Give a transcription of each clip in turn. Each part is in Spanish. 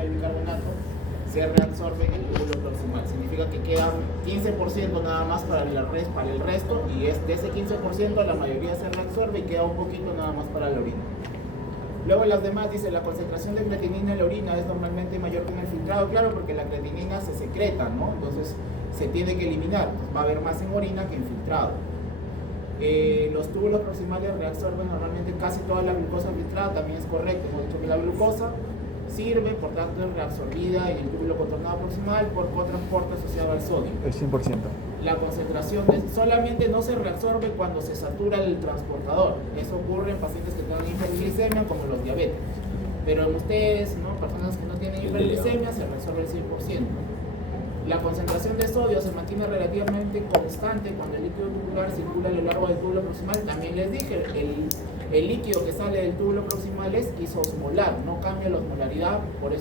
del bicarbonato se reabsorbe en el túbulo proximal. Significa que queda 15% nada más para el resto, y de ese 15% la mayoría se reabsorbe y queda un poquito nada más para la orina. Luego las demás dice, la concentración de creatinina en la orina es normalmente mayor que en el filtrado, claro, porque la creatinina se secreta, ¿no? Entonces se tiene que eliminar, pues va a haber más en orina que en filtrado. Los túbulos proximales reabsorben normalmente casi toda la glucosa filtrada, también es correcto, hemos dicho que la glucosa sirve, por tanto es reabsorbida en el túbulo contornado proximal por cotransporte asociado al sodio. El 100%. La concentración solamente no se reabsorbe cuando se satura el transportador. Eso ocurre en pacientes que tienen hiperglicemia, como los diabéticos. Pero en ustedes, ¿no? Personas que no tienen hiperglicemia, se reabsorbe el 100%. La concentración de sodio se mantiene relativamente constante cuando el líquido tubular circula a lo largo del túbulo proximal. También les dije, el líquido que sale del túbulo proximal es isosmolar, no cambia la osmolaridad, porque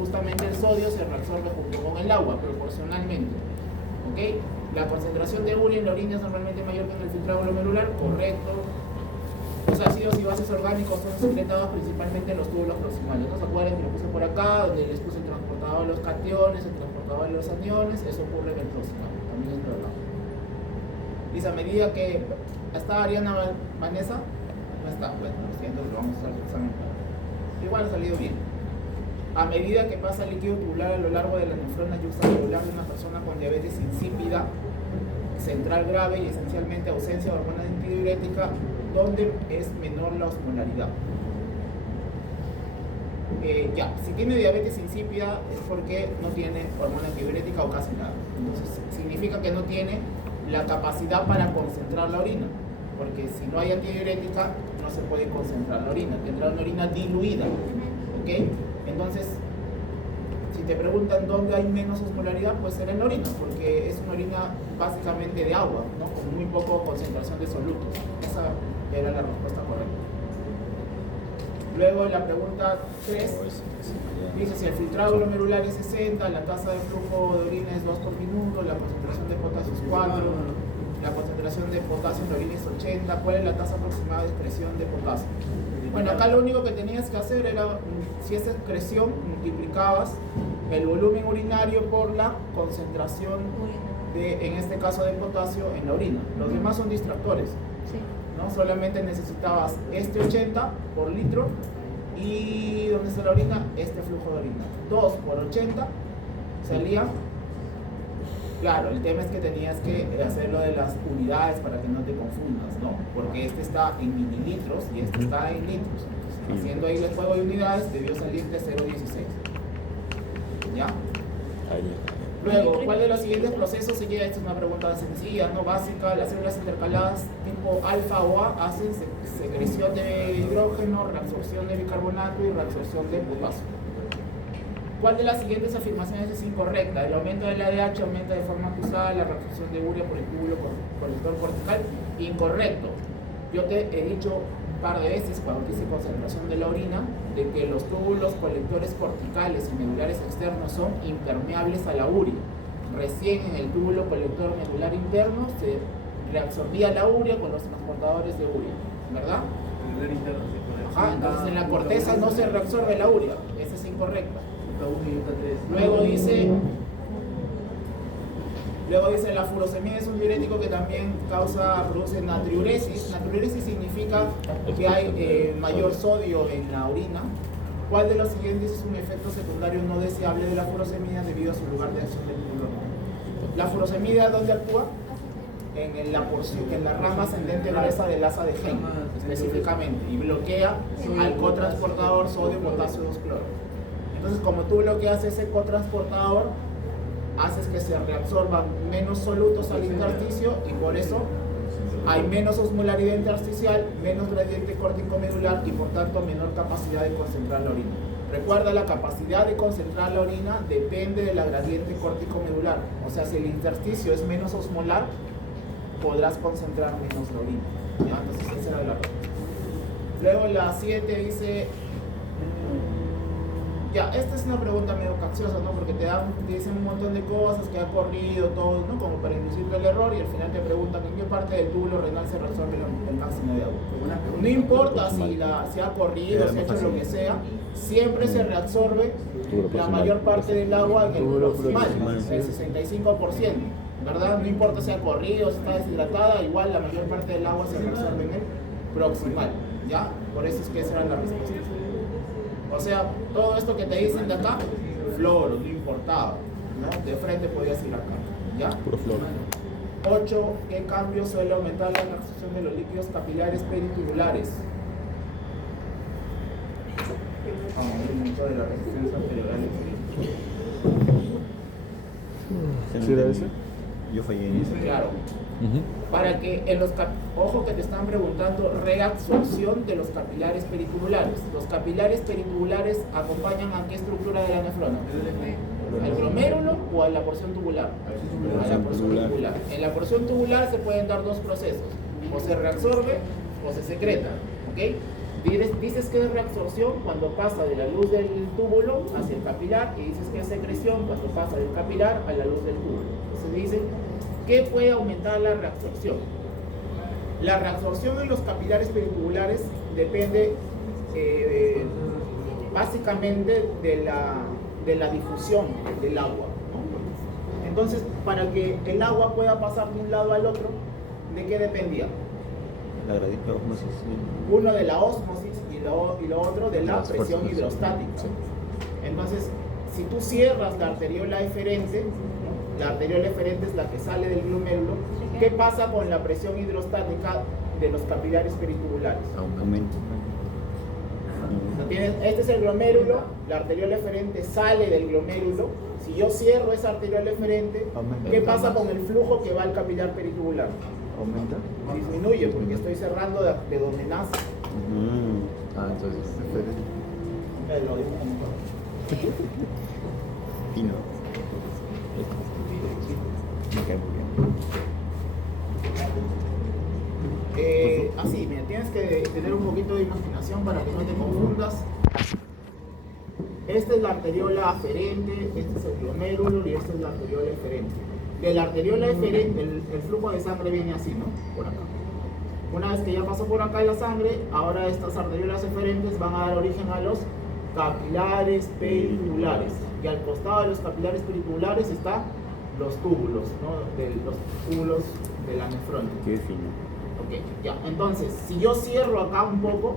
justamente el sodio se reabsorbe junto con el agua, proporcionalmente. ¿Okay? La concentración de urea en la orina es normalmente mayor que en el filtrado glomerular, correcto. Los ácidos y bases orgánicos son secretados principalmente en los túbulos proximales. ¿No se acuerdan que lo puse por acá, donde les puse el transportador de los cationes, el transportador de los aniones? Eso ocurre en el proximal, también es verdad. Dice, a medida que... ¿Está Ariana Vanessa? No está, bueno, lo siento, lo vamos a hacer el examen. Igual ha salido bien. A medida que pasa el líquido tubular a lo largo de la nefrona yuxtacelular de una persona con diabetes insípida, central grave y esencialmente ausencia de hormona antidiurética, donde es menor la osmolaridad. Si tiene diabetes insípida es porque no tiene hormona antidiurética o casi nada. Entonces significa que no tiene la capacidad para concentrar la orina, porque si no hay antidiurética no se puede concentrar la orina, tendrá una orina diluida. ¿Okay? Entonces, si te preguntan dónde hay menos osmolaridad, pues será en la orina, porque es una orina básicamente de agua, ¿no? Con muy poca concentración de solutos. Esa era la respuesta correcta. Luego la pregunta 3 dice, si el filtrado glomerular es 60, la tasa de flujo de orina es 2 por minuto, la concentración de potasio es 4, la concentración de potasio en la orina es 80, ¿cuál es la tasa aproximada de excreción de potasio? Bueno, acá lo único que tenías que hacer era, si esa excreción, multiplicabas el volumen urinario por la concentración en este caso de potasio en la orina. Los demás son distractores. ¿No? Solamente necesitabas este 80 por litro y donde está la orina, este flujo de orina. 2 por 80 salía. Claro, el tema es que tenías que hacer lo de las unidades para que no te confundas, ¿no? Porque este está en mililitros y este está en litros. Entonces, haciendo ahí el juego de unidades, debió salirte 0,16. ¿Ya? Luego, ¿cuál de los siguientes procesos seguía? Esta es una pregunta sencilla, ¿no? Básica. Las células intercaladas tipo alfa o A hacen secreción de hidrógeno, reabsorción de bicarbonato y reabsorción de potasio. ¿Cuál de las siguientes afirmaciones es incorrecta? El aumento del ADH aumenta de forma acusada la reabsorción de urea por el túbulo colector cortical. Incorrecto. Yo te he dicho un par de veces cuando hice concentración de la orina de que los túbulos colectores corticales y medulares externos son impermeables a la urea. Recién en el túbulo colector medular interno se reabsorbía la urea con los transportadores de urea, ¿verdad? Ajá, entonces en la corteza no se reabsorbe la urea. Esa es incorrecta. Luego dice, la furosemida es un diurético que también produce natriuresis. Natriuresis significa que hay mayor sodio en la orina. ¿Cuál de los siguientes es un efecto secundario no deseable de la furosemida debido a su lugar de acción del túbulo? La furosemida, ¿dónde actúa? En la rama ascendente gruesa del asa de Henle, específicamente, y bloquea al cotransportador sodio-potasio 2-cloro. Entonces, como tú bloqueas ese cotransportador, haces que se reabsorban menos solutos al intersticio y por eso hay menos osmolaridad intersticial, menos gradiente córtico-medular y por tanto menor capacidad de concentrar la orina. Recuerda, la capacidad de concentrar la orina depende de la gradiente córtico-medular. O sea, si el intersticio es menos osmolar, podrás concentrar menos la orina. ¿Ya? Entonces, esa era la respuesta. Luego la 7 dice... Ya, esta es una pregunta medio capciosa, ¿no? Porque te dicen un montón de cosas que ha corrido, todo, ¿no? Como para inducirte el error, y al final te preguntan en qué parte del túbulo renal se reabsorbe el máximo de agua. No importa si ha corrido, si ha hecho lo que sea, siempre se reabsorbe la mayor parte del agua en el proximal, el 65%, ¿verdad? No importa si ha corrido, si está deshidratada, igual la mayor parte del agua se reabsorbe en el proximal, ¿ya? Por eso es que esa era la respuesta. O sea, todo esto que te dicen de acá, floro, no importaba, ¿no? De frente podías ir acá, ¿ya? Puro floro. 8. ¿Qué cambio suele aumentar la absorción de los líquidos capilares peritubulares? Aumento de la resistencia arterial inferior. ¿Sí era ese? Yo fallé en eso. Claro. Para que en los ojo que te están preguntando reabsorción de los capilares peritubulares. Los capilares peritubulares acompañan a qué estructura de la nefrona, al glomérulo o a la porción tubular. A la porción tubular. En la porción tubular se pueden dar dos procesos: o se reabsorbe o se secreta, ¿ok? Dices que es reabsorción cuando pasa de la luz del túbulo hacia el capilar, y dices que es secreción cuando pasa del capilar a la luz del túbulo. Entonces dicen, ¿qué puede aumentar la reabsorción? La reabsorción en los capilares peritubulares depende básicamente de la difusión del agua, ¿no? Entonces, para que el agua pueda pasar de un lado al otro, ¿de qué dependía? La osmosis. Uno de la ósmosis y lo otro de la presión hidrostática. Entonces, si tú cierras la arteriola eferente, ¿no? La arteriola eferente es la que sale del glomérulo. ¿Qué pasa con la presión hidrostática de los capilares peritubulares? Aumento. Este es el glomérulo, la arteriola eferente sale del glomérulo. Si yo cierro esa arteriola eferente, ¿qué pasa con el flujo que va al capilar peritubular? ¿Aumenta? Disminuye porque estoy cerrando de donde nace. Entonces Lo digo como fino. Me cae muy bien. así, mira, tienes que tener un poquito de imaginación para que no te confundas. Esta es la arteriola aferente, este es el glomérulo y esta es la arteriola eferente. De la arteriola eferente, el flujo de sangre viene así, ¿no? Por acá. Una vez que ya pasó por acá la sangre, ahora estas arteriolas eferentes van a dar origen a los capilares peritubulares. Y al costado de los capilares peritubulares están los túbulos, ¿no? Los túbulos de la nefrona. Qué fino. Ok, ya. Entonces, si yo cierro acá un poco,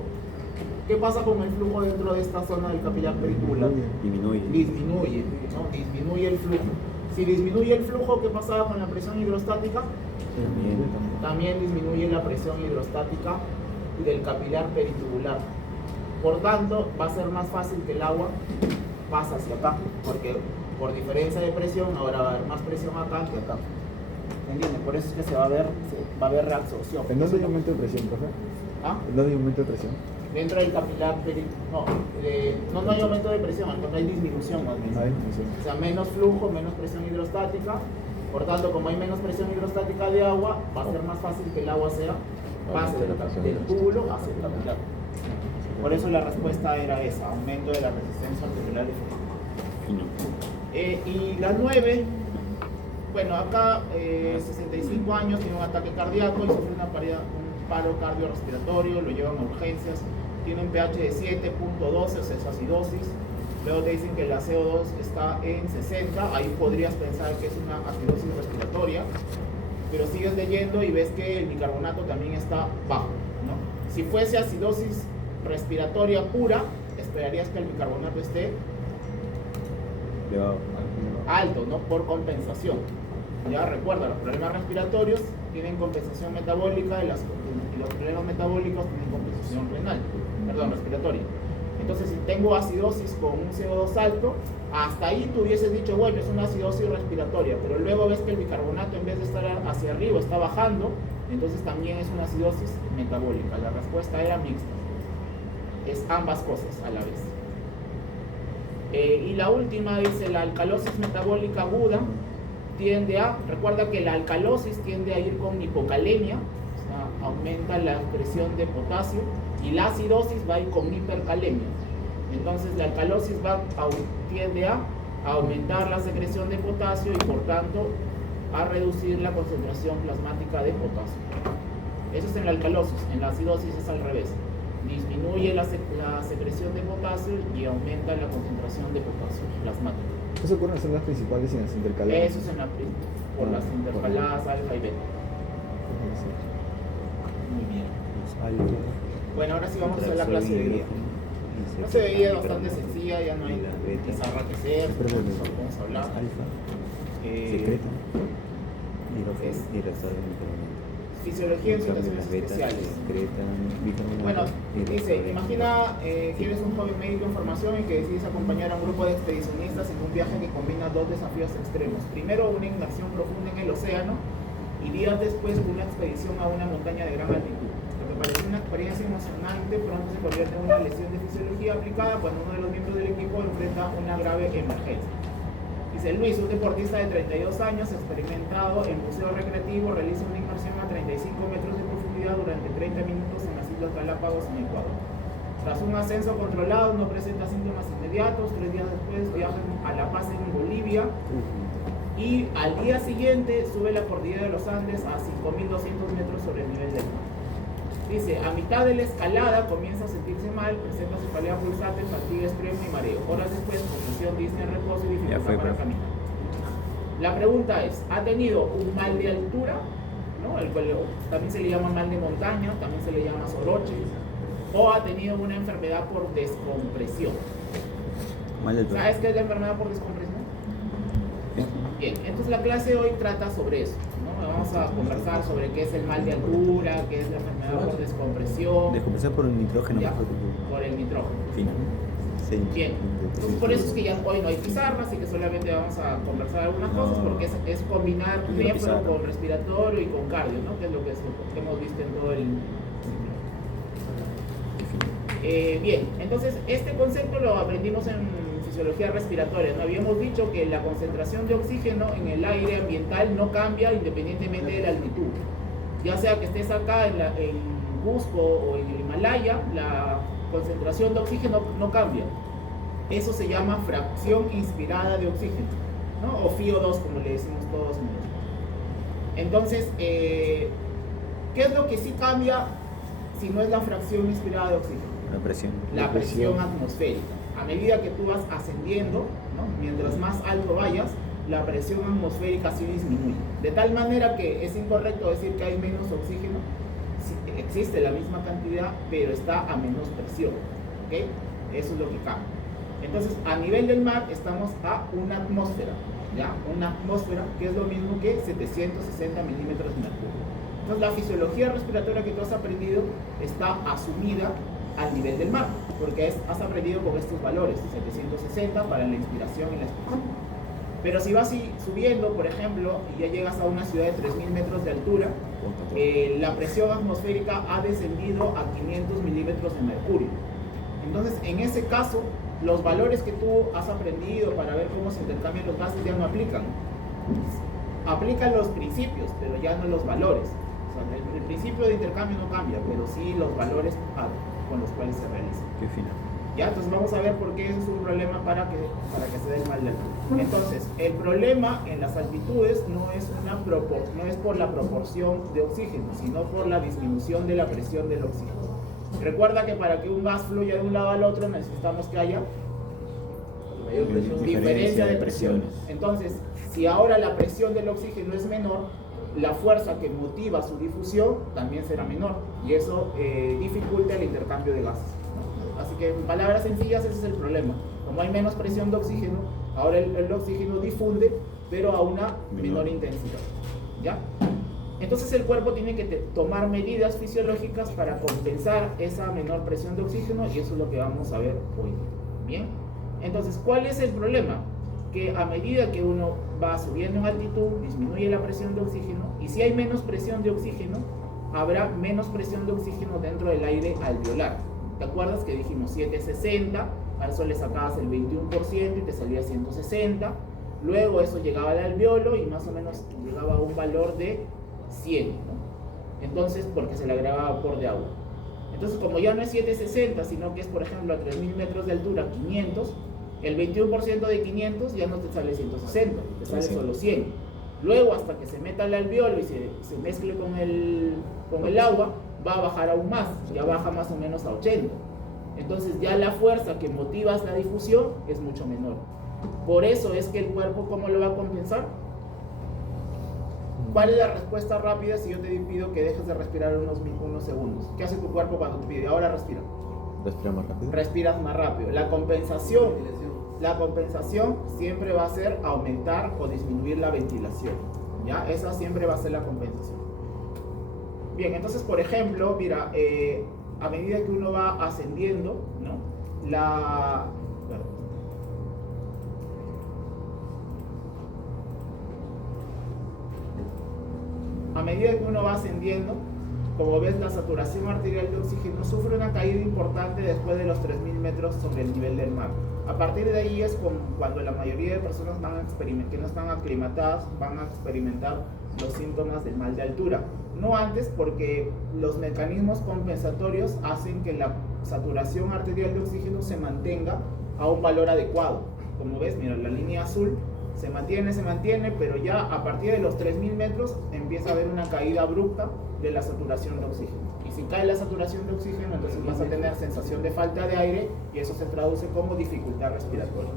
¿qué pasa con el flujo dentro de esta zona del capilar peritubular? Disminuye. Disminuye, ¿no? Disminuye el flujo. Si disminuye el flujo, ¿qué pasaba con la presión hidrostática? También disminuye la presión hidrostática del capilar peritubular. Por tanto, va a ser más fácil que el agua pase hacia acá, porque por diferencia de presión ahora va a haber más presión acá que acá. ¿Entiendes? Por eso es que va a haber reabsorción. ¿En dónde hay aumento de presión, profe? ¿Ah? ¿En dónde hay aumento de presión? Dentro del capilar no hay aumento de presión, no hay disminución más bien. O sea, menos flujo, menos presión hidrostática. Por tanto, como hay menos presión hidrostática de agua, va a ser más fácil que el agua pase del túbulo hacia el capilar. Por eso la respuesta era esa, aumento de la resistencia arterial efectiva. Y la 9, bueno, acá 65 años, tiene un ataque cardíaco y sufre un paro cardiorrespiratorio, lo llevan a urgencias, tiene un pH de 7.12, o sea, es acidosis. Luego te dicen que la CO2 está en 60, ahí podrías pensar que es una acidosis respiratoria, pero sigues leyendo y ves que el bicarbonato también está bajo, ¿no? Si fuese acidosis respiratoria pura, esperarías que el bicarbonato esté alto, ¿no? Por compensación. Ya recuerda, los problemas respiratorios tienen compensación metabólica y los problemas metabólicos tienen compensación respiratoria. Entonces, si tengo acidosis con un CO2 alto, hasta ahí tú hubieses dicho, bueno, es una acidosis respiratoria, pero luego ves que el bicarbonato en vez de estar hacia arriba está bajando, entonces también es una acidosis metabólica. La respuesta era mixta. Es ambas cosas a la vez. Y la última dice, la alcalosis metabólica aguda recuerda que la alcalosis tiende a ir con hipocalemia, o sea, aumenta la excreción de potasio, y la acidosis va a ir con hipercalemia. Entonces la alcalosis tiende a aumentar la secreción de potasio y por tanto a reducir la concentración plasmática de potasio. Eso es en la alcalosis, en la acidosis es al revés. disminuye la secreción de potasio y aumenta la concentración de potasio plasmático. ¿Eso ocurre en las células principales y en las intercaladas? Eso es por las intercaladas alfa y beta. Muy bien. Bueno, ahora sí vamos a hacer la clase de vida. La clase de vida es bastante sencilla, ya no hay pizarra que hacer, vamos a hablar. Secreta. Fisiología en situaciones especiales. Bueno, dice, imagina que eres un joven médico en formación y que decides acompañar a un grupo de expedicionistas en un viaje que combina dos desafíos extremos. Primero, una inmersión profunda en el océano y días después una expedición a una montaña de gran altitud. Lo que parecía una experiencia emocionante pronto se convierte en una lesión de fisiología aplicada cuando uno de los miembros del equipo enfrenta una grave emergencia. Dice Luis, un deportista de 32 años experimentado en buceo recreativo, realiza una inmersión a 35 metros de profundidad durante 30 minutos en las Islas Galápagos en Ecuador. Tras un ascenso controlado, no presenta síntomas inmediatos. 3 días después viaja a La Paz en Bolivia y al día siguiente sube la cordillera de los Andes a 5.200 metros sobre el nivel del mar. Dice, a mitad de la escalada comienza a sentirse mal, presenta cefalea pulsante, fatiga extrema y mareo. Horas después, confusión, disnea, reposo y dificultad para caminar. La pregunta es, ¿ha tenido un mal de altura? ¿No? El cual también se le llama mal de montaña, también se le llama soroche. ¿O ha tenido una enfermedad por descompresión? ¿Sabes qué es la enfermedad por descompresión? Bien, entonces la clase de hoy trata sobre eso. Vamos a conversar sobre qué es el mal de altura, qué es la enfermedad por descompresión. Descompresión por el nitrógeno. Ya, por el nitrógeno. Fin. Sí. Bien, entonces por eso es que ya hoy no hay pizarra, así que solamente vamos a conversar algunas cosas porque es combinar nefro con respiratorio y con cardio, ¿no? Que es lo que hemos visto en todo el... bien, entonces este concepto lo aprendimos en fisiología respiratoria, ¿no? Habíamos dicho que la concentración de oxígeno en el aire ambiental no cambia independientemente de la altitud. Ya sea que estés acá en Cusco o en el Himalaya, la concentración de oxígeno no cambia. Eso se llama fracción inspirada de oxígeno, ¿no? O FiO2, como le decimos todos. Entonces, ¿qué es lo que sí cambia si no es la fracción inspirada de oxígeno? La presión atmosférica. A medida que tú vas ascendiendo, ¿no? Mientras más alto vayas, la presión atmosférica sí disminuye. De tal manera que es incorrecto decir que hay menos oxígeno. Sí, existe la misma cantidad, pero está a menos presión. ¿Okay? Eso es lo que cambia. Entonces, a nivel del mar estamos a una atmósfera. ¿Ya? Una atmósfera que es lo mismo que 760 milímetros de mercurio. Entonces, la fisiología respiratoria que tú has aprendido está asumida al nivel del mar, porque has aprendido con estos valores, 760 para la inspiración y la expiración. Pero si vas subiendo, por ejemplo, y ya llegas a una ciudad de 3.000 metros de altura, la presión atmosférica ha descendido a 500 milímetros de mercurio. Entonces, en ese caso, los valores que tú has aprendido para ver cómo se intercambian los gases ya no aplican. Aplican los principios, pero ya no los valores. O sea, el principio de intercambio no cambia, pero sí los valores con los cuales se realiza. Qué fino. Ya, entonces vamos a ver por qué eso es un problema para que se dé el mal de altura. Entonces, el problema en las altitudes no es por la proporción de oxígeno, sino por la disminución de la presión del oxígeno. Recuerda que para que un gas fluya de un lado al otro necesitamos que haya diferencia de presiones. Entonces, si ahora la presión del oxígeno es menor, la fuerza que motiva su difusión también será menor y eso dificulta el intercambio de gases, ¿no? Así que en palabras sencillas ese es el problema. Como hay menos presión de oxígeno, ahora el oxígeno difunde pero a una menor intensidad. ¿Ya? Entonces el cuerpo tiene que tomar medidas fisiológicas para compensar esa menor presión de oxígeno y eso es lo que vamos a ver hoy. ¿Bien? Entonces, ¿cuál es el problema? Que a medida que uno va subiendo en altitud, disminuye la presión de oxígeno y si hay menos presión de oxígeno, habrá menos presión de oxígeno dentro del aire alveolar. ¿Te acuerdas que dijimos 760? A eso le sacabas el 21% y te salía 160. Luego eso llegaba al alveolo y más o menos llegaba a un valor de 100, ¿no? Entonces, porque se le agregaba vapor de agua. Entonces, como ya no es 760, sino que es, por ejemplo, a 3.000 metros de altura, 500, el 21% de 500 ya no te sale 160, te sale solo 100. Luego, hasta que se meta el alveolo y se mezcle con el agua, va a bajar aún más, ya baja más o menos a 80. Entonces ya la fuerza que motiva la difusión es mucho menor. Por eso es que el cuerpo, ¿cómo lo va a compensar? ¿Cuál es la respuesta rápida si yo te pido que dejes de respirar unos segundos? ¿Qué hace tu cuerpo cuando te pide? Ahora respira. Respira más rápido. Respiras más rápido. La compensación siempre va a ser aumentar o disminuir la ventilación. ¿Ya? Esa siempre va a ser la compensación. Bien, entonces, por ejemplo, mira, a medida que uno va ascendiendo, ¿no? A medida que uno va ascendiendo, como ves, la saturación arterial de oxígeno sufre una caída importante después de los 3.000 metros sobre el nivel del mar. A partir de ahí es cuando la mayoría de personas que no están aclimatadas van a experimentar los síntomas del mal de altura. No antes, porque los mecanismos compensatorios hacen que la saturación arterial de oxígeno se mantenga a un valor adecuado. Como ves, mira, la línea azul se mantiene, pero ya a partir de los 3.000 metros empieza a haber una caída abrupta de la saturación de oxígeno. Y si cae la saturación de oxígeno, entonces vas a tener sensación de falta de aire y eso se traduce como dificultad respiratoria.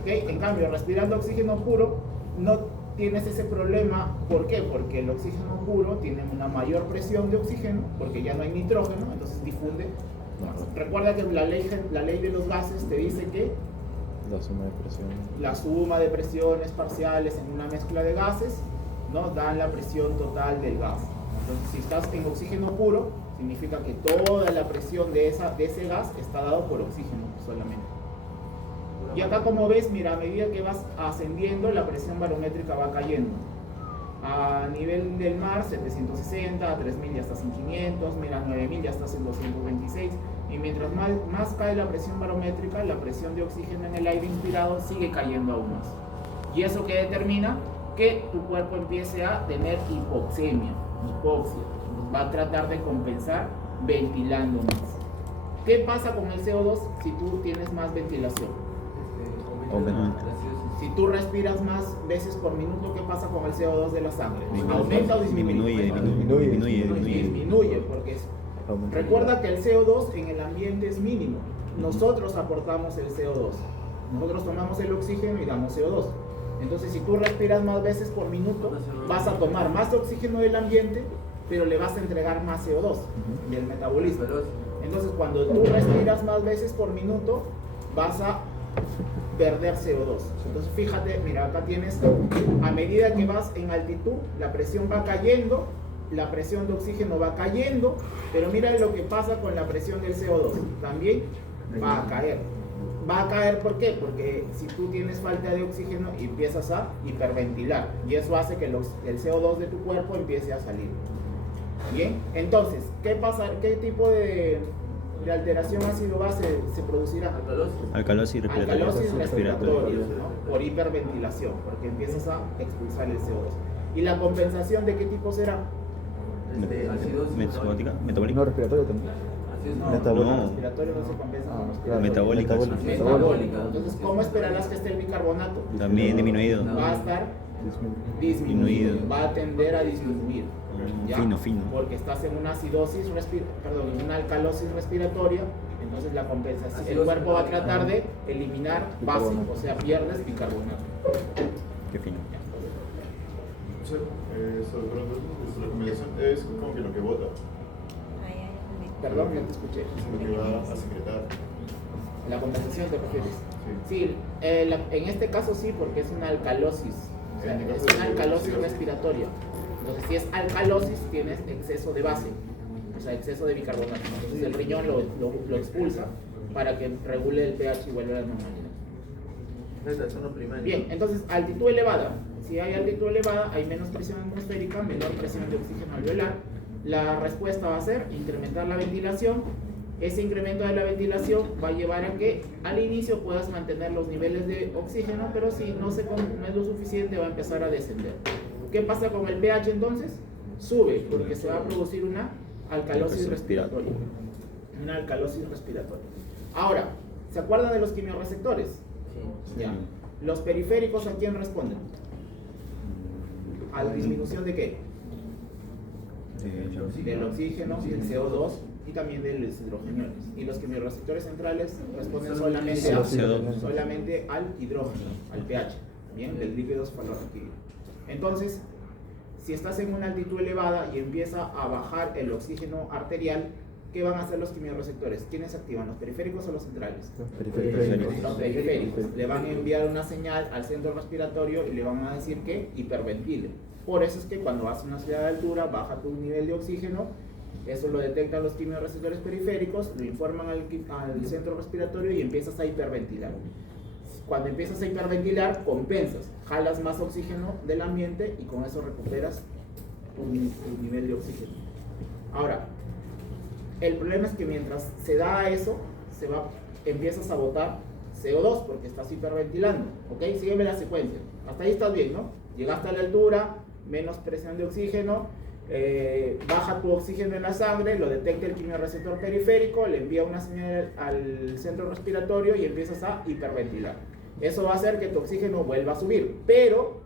¿Okay? En cambio, respirando oxígeno puro, no tienes ese problema. ¿Por qué? Porque el oxígeno puro tiene una mayor presión de oxígeno, porque ya no hay nitrógeno, entonces difunde más. Recuerda que la ley de los gases te dice que la suma de presiones parciales en una mezcla de gases, ¿no?, dan la presión total del gas. Entonces, si estás en oxígeno puro, significa que toda la presión de ese gas está dado por oxígeno solamente. Y acá, como ves, mira, a medida que vas ascendiendo, la presión barométrica va cayendo. A nivel del mar, 760, a 3.000 ya estás en 500, mira, a 9.000 ya estás en 226. Y mientras más cae la presión barométrica, la presión de oxígeno en el aire inspirado sigue cayendo aún más. Y eso que determina que tu cuerpo empiece a tener hipoxia. Va a tratar de compensar ventilando más. ¿Qué pasa con el CO2 si tú tienes más ventilación? Si tú respiras más veces por minuto, ¿qué pasa con el CO2 de la sangre? ¿Aumenta o disminuye? Disminuye, porque recuerda que el CO2 en el ambiente es mínimo. Nosotros aportamos el CO2. Nosotros tomamos el oxígeno y damos CO2. Entonces, si tú respiras más veces por minuto, vas a tomar más oxígeno del ambiente, pero le vas a entregar más CO2 del metabolismo. Entonces, cuando tú respiras más veces por minuto, vas a perder CO2. Entonces, fíjate, mira, acá tienes, a medida que vas en altitud, la presión va cayendo, la presión de oxígeno va cayendo, pero mira lo que pasa con la presión del CO2, también va a caer. Va a caer, ¿por qué? Porque si tú tienes falta de oxígeno, empiezas a hiperventilar, y eso hace que el CO2 de tu cuerpo empiece a salir. Bien, entonces, ¿qué pasa? ¿Qué tipo de alteración ácido-base se producirá? Alcalosis respiratoria. ¿No? Por hiperventilación, porque empiezas a expulsar el CO2. ¿Y la compensación de qué tipo será? Metabólica. No, respiratorio también. No, respiratorio no se compensa con respiratorio. Metabólica. Entonces, ¿cómo esperarás que esté el bicarbonato? También disminuido. Va a estar disminuido. Va a tender a disminuir. ¿Ya? Fino. Porque estás en una en una alcalosis respiratoria, entonces la compensación, el cuerpo va a tratar de eliminar base, o sea, pierdes bicarbonato. Qué fino. La combinación es como que lo que bota, Perdón, no te escuché. lo que va a secretar. ¿La compensación te refieres? Sí, en este caso sí, porque es una alcalosis. O sea, es una alcalosis respiratoria. Entonces, si es alcalosis, tienes exceso de base, o sea, exceso de bicarbonato. Entonces, el riñón lo expulsa para que regule el pH y vuelva a la normalidad. Bien, entonces, altitud elevada. Si hay altitud elevada, hay menos presión atmosférica, menor presión de oxígeno alveolar. La respuesta va a ser incrementar la ventilación. Ese incremento de la ventilación va a llevar a que al inicio puedas mantener los niveles de oxígeno, pero si no es lo suficiente, va a empezar a descender. ¿Qué pasa con el pH entonces? Sube, porque se va a producir una alcalosis respiratoria. Una alcalosis respiratoria. Ahora, ¿se acuerdan de los quimiorreceptores? Sí. Ya. ¿Los periféricos a quién responden? ¿A la disminución de qué? del oxígeno, del CO2 y también de los hidrogeniones. Y los quimiorreceptores centrales responden solamente, solamente al hidrógeno, al pH, ¿bien? Del líquido cefalorraquídeo. Entonces, si estás en una altitud elevada y empieza a bajar el oxígeno arterial, ¿qué van a hacer los quimiorreceptores? ¿Quiénes se activan? ¿Los periféricos o los centrales? Los periféricos. Los periféricos. Le van a enviar una señal al centro respiratorio y le van a decir que hiperventile. Por eso es que cuando vas a una ciudad de altura, baja tu nivel de oxígeno, eso lo detectan los quimiorreceptores periféricos, lo informan al centro respiratorio y empiezas a hiperventilar. Cuando empiezas a hiperventilar, compensas, jalas más oxígeno del ambiente y con eso recuperas tu nivel de oxígeno. Ahora, el problema es que mientras se da eso, empiezas a botar CO2 porque estás hiperventilando, ¿ok? Sígueme la secuencia. Hasta ahí estás bien, ¿no? Llegaste a la altura, menos presión de oxígeno, baja tu oxígeno en la sangre, lo detecta el quimiorreceptor periférico, le envía una señal al centro respiratorio y empiezas a hiperventilar. Eso va a hacer que tu oxígeno vuelva a subir, pero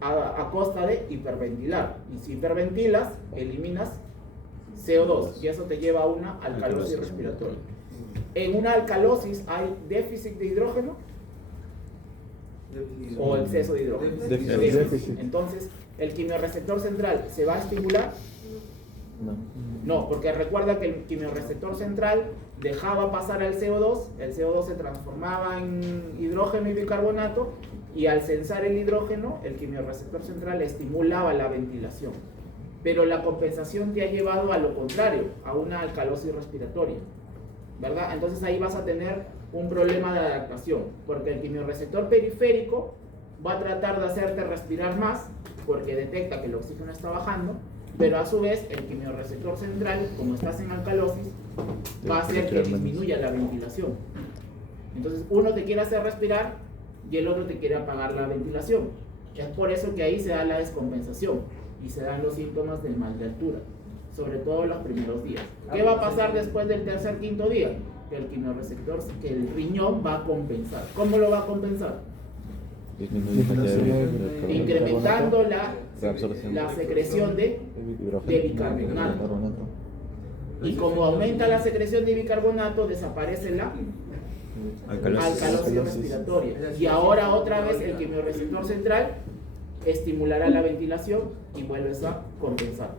a costa de hiperventilar. Y si hiperventilas, eliminas CO2 y eso te lleva a una alcalosis respiratoria. En una alcalosis hay déficit de hidrógeno o exceso de hidrógeno. Déficit. Entonces, ¿el quimiorreceptor central se va a estimular? No, porque recuerda que el quimiorreceptor central dejaba pasar al CO2, el CO2 se transformaba en hidrógeno y bicarbonato y al censar el hidrógeno, el quimiorreceptor central estimulaba la ventilación. Pero la compensación te ha llevado a lo contrario, a una alcalosis respiratoria, ¿verdad? Entonces ahí vas a tener un problema de adaptación, porque el quimiorreceptor periférico va a tratar de hacerte respirar más, porque detecta que el oxígeno está bajando, pero a su vez el quimiorreceptor central, como estás en alcalosis, va a hacer que disminuya la ventilación. Entonces uno te quiere hacer respirar y el otro te quiere apagar la ventilación. Es por eso que ahí se da la descompensación y se dan los síntomas del mal de altura, sobre todo los primeros días. ¿Qué va a pasar después del tercer, quinto día? Que el quimiorreceptor, que el riñón va a compensar. ¿Cómo lo va a compensar? Incrementando la secreción de bicarbonato. Y como aumenta la secreción de bicarbonato, desaparece la alcalosis respiratoria. Y ahora otra vez el quimiorreceptor central estimulará la ventilación y vuelves a compensar.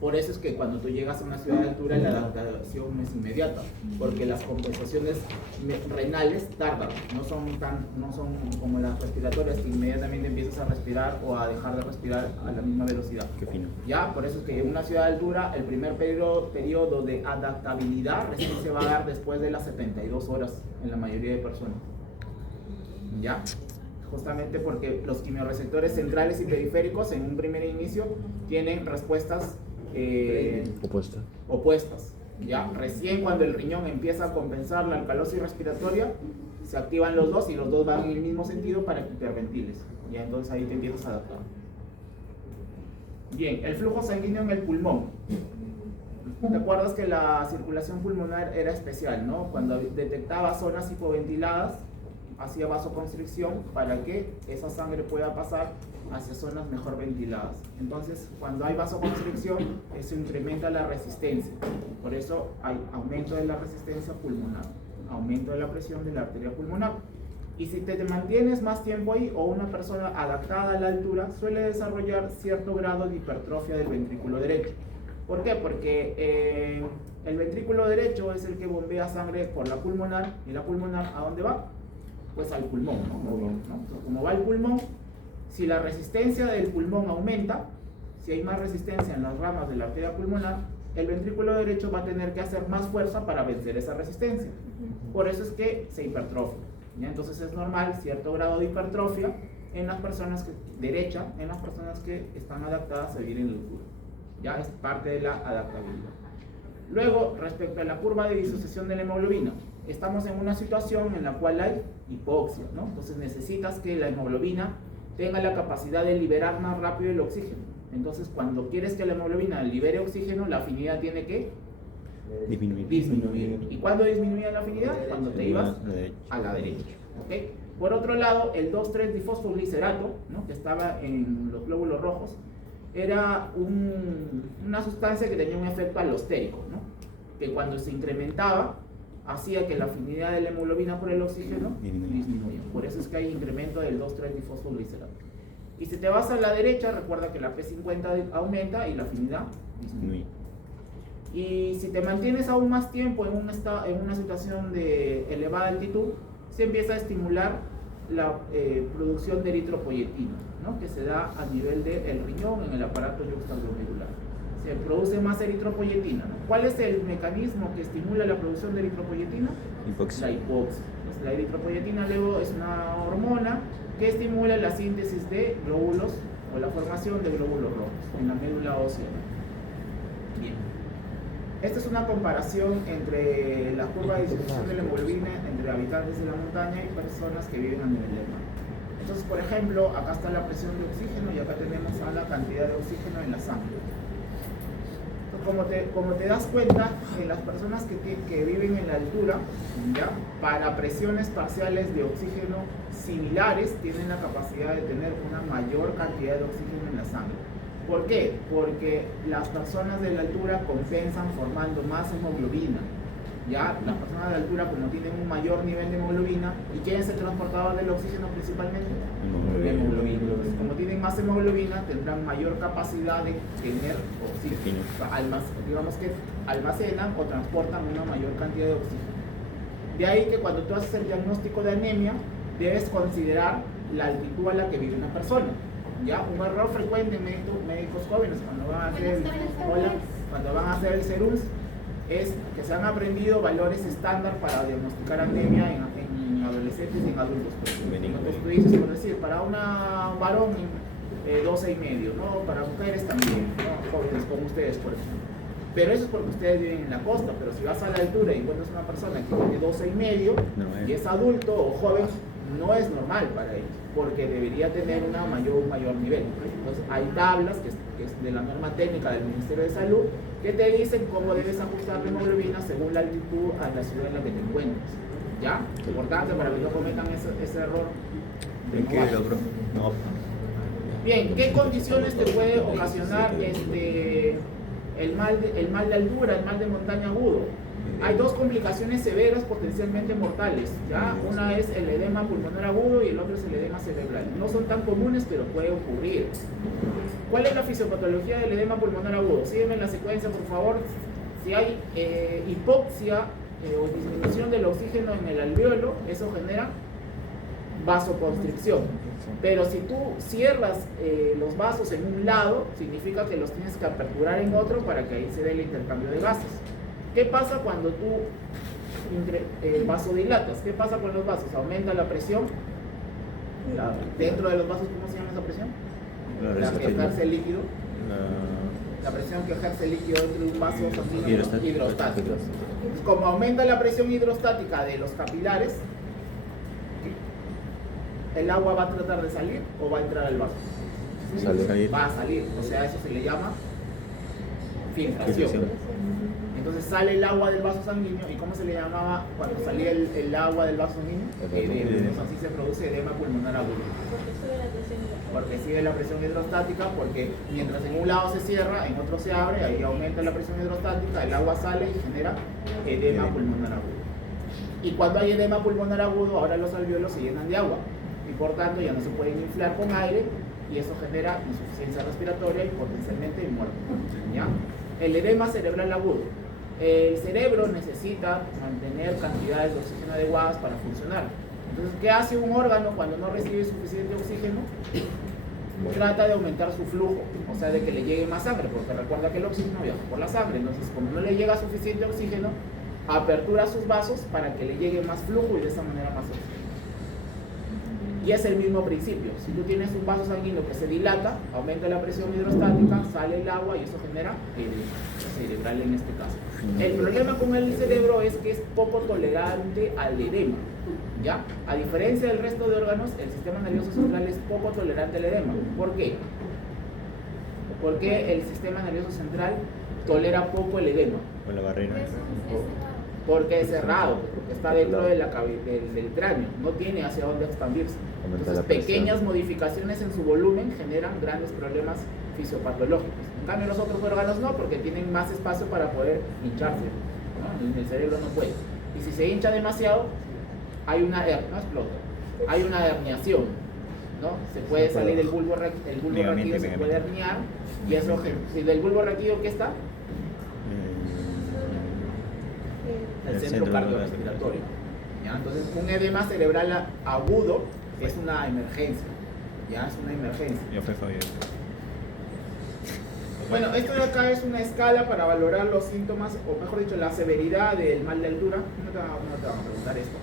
Por eso es que cuando tú llegas a una ciudad de altura la adaptación no es inmediata, porque las compensaciones renales tardan, no son como las respiratorias que inmediatamente empiezas a respirar o a dejar de respirar a la misma velocidad. Qué fino. Ya, por eso es que en una ciudad de altura el primer periodo de adaptabilidad recién se va a dar después de las 72 horas en la mayoría de personas. Ya. Justamente porque los quimiorreceptores centrales y periféricos en un primer inicio tienen respuestas opuestas. ¿Ya? Recién cuando el riñón empieza a compensar la alcalosis respiratoria, se activan los dos y los dos van en el mismo sentido para que hiperventiles. Ya, entonces ahí te empiezas a adaptar. Bien, el flujo sanguíneo en el pulmón. ¿Te acuerdas que la circulación pulmonar era especial, ¿no? Cuando detectaba zonas hipoventiladas, hacía vasoconstricción para que esa sangre pueda pasar hacia zonas mejor ventiladas. Entonces, cuando hay vasoconstricción, eso incrementa la resistencia. Por eso hay aumento de la resistencia pulmonar, aumento de la presión de la arteria pulmonar. Y si te mantienes más tiempo ahí, o una persona adaptada a la altura, suele desarrollar cierto grado de hipertrofia del ventrículo derecho. ¿Por qué? Porque el ventrículo derecho es el que bombea sangre por la pulmonar, y la pulmonar, ¿a dónde va? Pues al pulmón, ¿no? Entonces, como va el pulmón, si la resistencia del pulmón aumenta, si hay más resistencia en las ramas de la arteria pulmonar, el ventrículo derecho va a tener que hacer más fuerza para vencer esa resistencia. Por eso es que se hipertrofia, ¿ya? Entonces es normal cierto grado de hipertrofia en las personas en las personas que están adaptadas a vivir en la altura. Ya es parte de la adaptabilidad. Luego, respecto a la curva de disociación de la hemoglobina, estamos en una situación en la cual hay hipoxia, ¿no? Entonces necesitas que la hemoglobina tenga la capacidad de liberar más rápido el oxígeno. Entonces, cuando quieres que la hemoglobina libere oxígeno, la afinidad tiene que disminuir. ¿Y cuándo disminuía la afinidad? Cuando te ibas a la derecha. ¿Okay? Por otro lado, el 2,3-difosfoglicerato, ¿no? Que estaba en los glóbulos rojos, era una sustancia que tenía un efecto alostérico, ¿no? Que cuando se incrementaba hacía que la afinidad de la hemoglobina por el oxígeno disminuya. Por eso es que hay incremento del 2,3-difosfoglicerato. Y si te vas a la derecha, recuerda que la P50 aumenta y la afinidad disminuye. Y si te mantienes aún más tiempo en una situación de elevada altitud, se empieza a estimular la producción de eritropoyetina, ¿no? Que se da a nivel del riñón en el aparato yuxtaglomerular. Se produce más eritropoyetina, ¿no? ¿Cuál es el mecanismo que estimula la producción de eritropoyetina? Hipoxia. La hipoxia. Entonces, la eritropoyetina luego es una hormona que estimula la síntesis de glóbulos o la formación de glóbulos rojos en la médula ósea. Bien. Esta es una comparación entre la curva de distribución de la hemoglobina entre habitantes de la montaña y personas que viven a nivel del mar. Entonces, por ejemplo, acá está la presión de oxígeno y acá tenemos a la cantidad de oxígeno en la sangre. Como te das cuenta, en las personas que viven en la altura, ¿ya? Para presiones parciales de oxígeno similares, tienen la capacidad de tener una mayor cantidad de oxígeno en la sangre. ¿Por qué? Porque las personas de la altura compensan formando más hemoglobina. ¿Ya? Las personas de la altura, como tienen un mayor nivel de hemoglobina, ¿y quién es el transportador del oxígeno principalmente? La hemoglobina. Entonces, como tienen más hemoglobina, tendrán mayor capacidad de tener oxígeno. O sea, digamos que almacenan o transportan una mayor cantidad de oxígeno. De ahí que cuando tú haces el diagnóstico de anemia, debes considerar la altitud a la que vive una persona. ¿Ya? Un error frecuente en médicos jóvenes cuando van a hacer el SERUMS es que se han aprendido valores estándar para diagnosticar anemia en adolescentes y en adultos. Entonces tú dices, por decir, para un varón 12,5, ¿no? Para mujeres también, ¿no? Jóvenes como ustedes, por ejemplo. Pero eso es porque ustedes viven en la costa, pero si vas a la altura y encuentras una persona que tiene 12,5 y es adulto o joven, no es normal para ellos, porque debería tener un mayor nivel. Entonces hay tablas que es de la norma técnica del Ministerio de Salud que te dicen cómo debes ajustar la hemoglobina según la altitud a la ciudad en la que te encuentres. ¿Ya? Importante para que no cometan ese error. ¿En qué logro? No. Bien, ¿qué condiciones te puede ocasionar el mal de altura, el mal de montaña agudo? Hay dos complicaciones severas potencialmente mortales, ¿ya? Una es el edema pulmonar agudo y el otro es el edema cerebral. No son tan comunes, pero puede ocurrir. ¿Cuál es la fisiopatología del edema pulmonar agudo? Sígueme en la secuencia, por favor. Si hay hipoxia o disminución del oxígeno en el alveolo, eso genera vasoconstricción. Pero si tú cierras los vasos en un lado, significa que los tienes que aperturar en otro para que ahí se dé el intercambio de gases. ¿Qué pasa cuando tú vasodilatas? ¿Qué pasa con los vasos? ¿Aumenta la presión? Dentro de los vasos, ¿cómo se llama esa presión? La que ejerce el líquido. La presión que ejerce el líquido dentro de un vaso sanguíneo hidrostático. Como aumenta la presión hidrostática de los capilares, ¿el agua va a tratar de salir o va a entrar al vaso? Va a salir, o sea, eso se le llama filtración. Entonces sale el agua del vaso sanguíneo. ¿Y cómo se le llamaba cuando salía el agua del vaso sanguíneo? Edema. Entonces así se produce edema pulmonar agudo. Porque sigue la presión hidrostática, porque mientras en un lado se cierra, en otro se abre, ahí aumenta la presión hidrostática, el agua sale y genera edema pulmonar agudo. Y cuando hay edema pulmonar agudo, ahora los alveolos se llenan de agua y por tanto ya no se pueden inflar con aire y eso genera insuficiencia respiratoria y potencialmente muerte. ¿Ya? El edema cerebral agudo. El cerebro necesita mantener cantidades de oxígeno adecuadas para funcionar. Entonces, ¿qué hace un órgano cuando no recibe suficiente oxígeno? Trata de aumentar su flujo, o sea, de que le llegue más sangre, porque recuerda que el oxígeno viaja por la sangre. Entonces, como no le llega suficiente oxígeno, apertura sus vasos para que le llegue más flujo y de esa manera más oxígeno. Y es el mismo principio. Si tú tienes un vaso sanguíneo que se dilata, aumenta la presión hidrostática, sale el agua y eso genera edema cerebral en este caso. El problema con el cerebro es que es poco tolerante al edema. ¿Ya? A diferencia del resto de órganos, el sistema nervioso central es poco tolerante al edema. ¿Por qué? Porque el sistema nervioso central tolera poco el edema. Con la barrera. Porque es cerrado, porque está dentro de del cráneo, no tiene hacia dónde expandirse. Entonces, pequeñas modificaciones en su volumen generan grandes problemas fisiopatológicos. En cambio los otros órganos no, porque tienen más espacio para poder hincharse, ¿no? El cerebro no puede. Y si se hincha demasiado, hay una no explota, hay una herniación, ¿no? Se puede salir el bulbo raquídeo, se puede herniar, y eso, si del bulbo raquídeo, ¿qué está? El centro cardiorrespiratorio. ¿Ya? Entonces, un edema cerebral agudo es una emergencia. Ya, es una emergencia. Yo fui Fabio. Bueno, esto de acá es una escala para valorar los síntomas, o mejor dicho, la severidad del mal de altura. No te van a preguntar esto.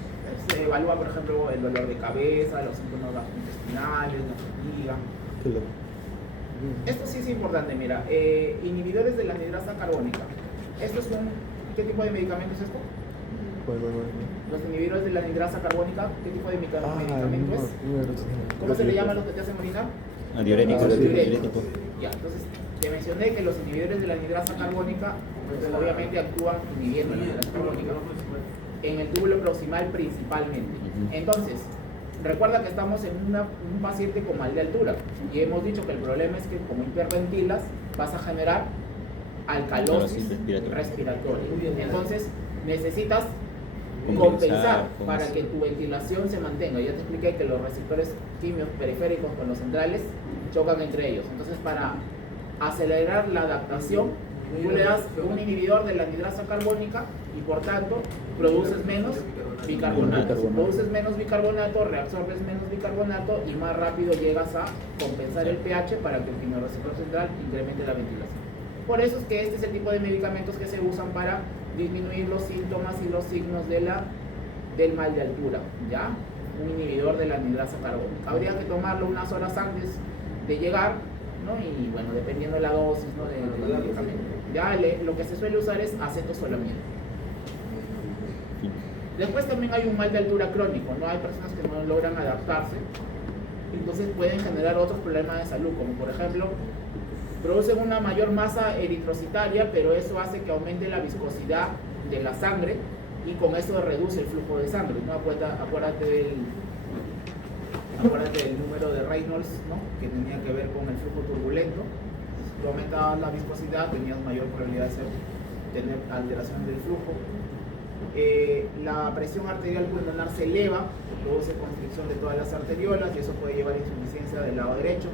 Se evalúa, por ejemplo, el dolor de cabeza, los síntomas gastrointestinales, la fatiga. Esto sí es importante, mira. Inhibidores de la anhidrasa carbónica. ¿Qué tipo de medicamento es esto? Los inhibidores de la anhidrasa carbónica, ¿qué tipo de medicamento es? ¿Cómo se le llama a los que te hacen orinar? Antidiuréticos. Antidiuréticos. Ya, entonces te mencioné que los inhibidores de la anhidrasa carbónica, pues, obviamente actúan inhibiendo la anhidrasa carbónica en el túbulo proximal principalmente. Entonces, recuerda que estamos en un paciente con mal de altura y hemos dicho que el problema es que como hiperventilas vas a generar alcalosis respiratoria. Entonces, necesitas compensar para que tu ventilación se mantenga. Ya te expliqué que los receptores químicos periféricos con los centrales chocan entre ellos. Entonces, para acelerar la adaptación, tú le das un inhibidor de la anhidrasa carbónica y por tanto produces menos bicarbonato. Si produces menos bicarbonato, reabsorbes menos bicarbonato y más rápido llegas a compensar el pH para que el quimiorreceptor central incremente la ventilación. Por eso es que este es el tipo de medicamentos que se usan para disminuir los síntomas y los signos del mal de altura, ¿ya? Un inhibidor de la anhidrasa carbónica. Habría que tomarlo unas horas antes de llegar, ¿no? Y bueno, dependiendo de la dosis, ¿no? del medicamento. Ya lo que se suele usar es acetosolamiento. Después también hay un mal de altura crónico, ¿no? Hay personas que no logran adaptarse, entonces pueden generar otros problemas de salud, como por ejemplo, producen una mayor masa eritrocitaria, pero eso hace que aumente la viscosidad de la sangre y con eso reduce el flujo de sangre, ¿no? Acuérdate del número de Reynolds, ¿no? Que tenía que ver con el flujo turbulento. Si tú aumentabas la viscosidad, tenías mayor probabilidad de tener alteración del flujo. La presión arterial pulmonar se eleva, produce constricción de todas las arteriolas y eso puede llevar a insuficiencia del lado derecho.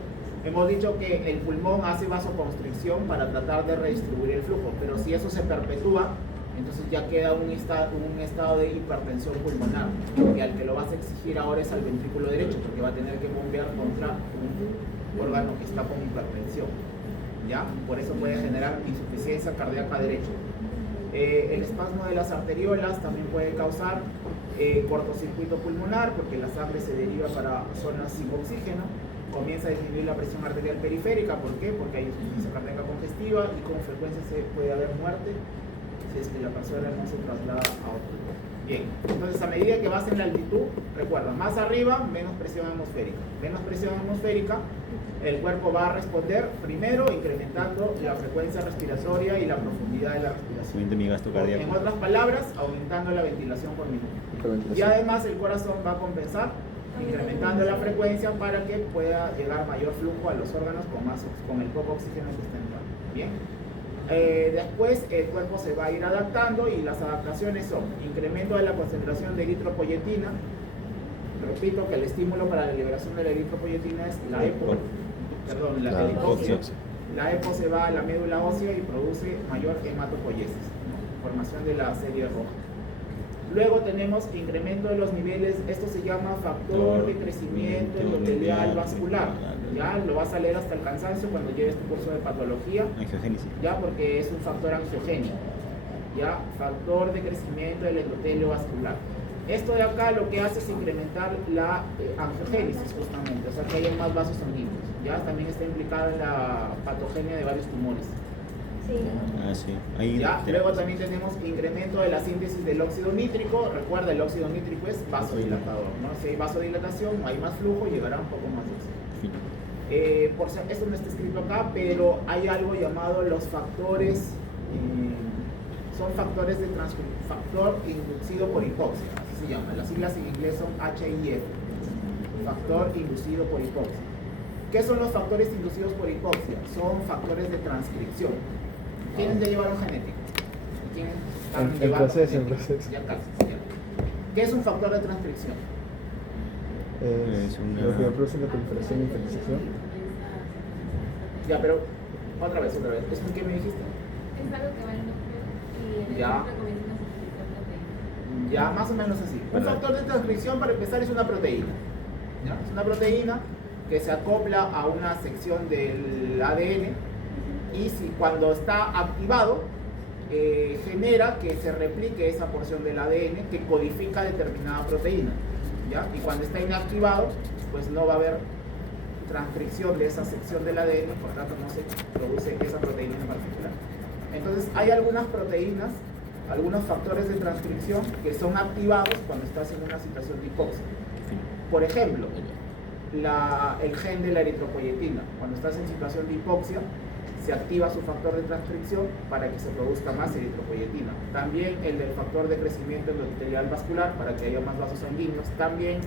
Hemos dicho que el pulmón hace vasoconstricción para tratar de redistribuir el flujo, pero si eso se perpetúa, entonces ya queda un estado de hipertensión pulmonar, y al que lo vas a exigir ahora es al ventrículo derecho, porque va a tener que bombear contra un órgano que está con hipertensión, ¿ya? Por eso puede generar insuficiencia cardíaca derecha. El espasmo de las arteriolas también puede causar cortocircuito pulmonar, porque la sangre se deriva para zonas sin oxígeno. Comienza a disminuir la presión arterial periférica. ¿Por qué? Porque hay insuficiencia cardíaca congestiva y con frecuencia puede haber muerte si es que la persona no se traslada a otro lugar. Bien, entonces a medida que vas en la altitud, recuerda, más arriba, menos presión atmosférica. Menos presión atmosférica, el cuerpo va a responder primero incrementando la frecuencia respiratoria y la profundidad de la respiración. Mi gasto cardíaco. En otras palabras, aumentando la ventilación por minuto. Y además el corazón va a compensar incrementando la frecuencia para que pueda llegar mayor flujo a los órganos con el poco oxígeno que está entrando. Bien. Después el cuerpo se va a ir adaptando y las adaptaciones son incremento de la concentración de eritropoyetina. Repito que el estímulo para la liberación de la eritropoyetina es la EPO, perdón, la eritropoyetina. La EPO se va a la médula ósea y produce mayor hematopoiesis, ¿no? Formación de la serie roja. Luego tenemos incremento de los niveles, esto se llama factor de crecimiento endotelial vascular. Ya lo vas a leer hasta el cansancio cuando lleves tu curso de patología. Angiogénesis. Ya, porque es un factor angiogénico. Ya, factor de crecimiento del endotelio vascular. Esto de acá lo que hace es incrementar la angiogénesis justamente, o sea que haya más vasos sanguíneos. Ya, también está implicada en la patogenia de varios tumores. Sí. Ah, sí. Ahí Ya, luego también tenemos incremento de la síntesis del óxido nítrico. Recuerda, el óxido nítrico es vasodilatador, ¿no? Si hay vasodilatación, hay más flujo, llegará un poco más de óxido. Esto no está escrito acá, pero hay algo llamado los factores, son factores de transcripción, factor inducido por hipoxia, así se llama. Las siglas en inglés son HIF, factor inducido por hipoxia. ¿Qué son los factores inducidos por hipoxia? Son factores de transcripción. ¿Quiénes ya llevaron genética? ¿Quiénes están En llevando proceso, en genética? proceso. Ya casi, ya. ¿Qué es un factor de transcripción? Es Es una- lo que produce la proliferación y fertilización. Ya, pero otra vez. ¿Es un qué me dijiste? Es algo que va en el núcleo y en el Ya. núcleo comienza una sustitución proteína. Ya, más o menos así. Un Para- factor de transcripción, para empezar, es una proteína. ¿Ya? Es una proteína que se acopla a una sección del ADN y cuando está activado, genera que se replique esa porción del ADN que codifica determinada proteína. ¿Ya? Y cuando está inactivado, pues no va a haber transcripción de esa sección del ADN, por tanto no se produce esa proteína en particular. Entonces hay algunas proteínas, algunos factores de transcripción que son activados cuando estás en una situación de hipoxia. Por ejemplo, el gen de la eritropoyetina. Cuando estás en situación de hipoxia, se activa su factor de transcripción para que se produzca más eritropoyetina. También el del factor de crecimiento endotelial vascular para que haya más vasos sanguíneos. También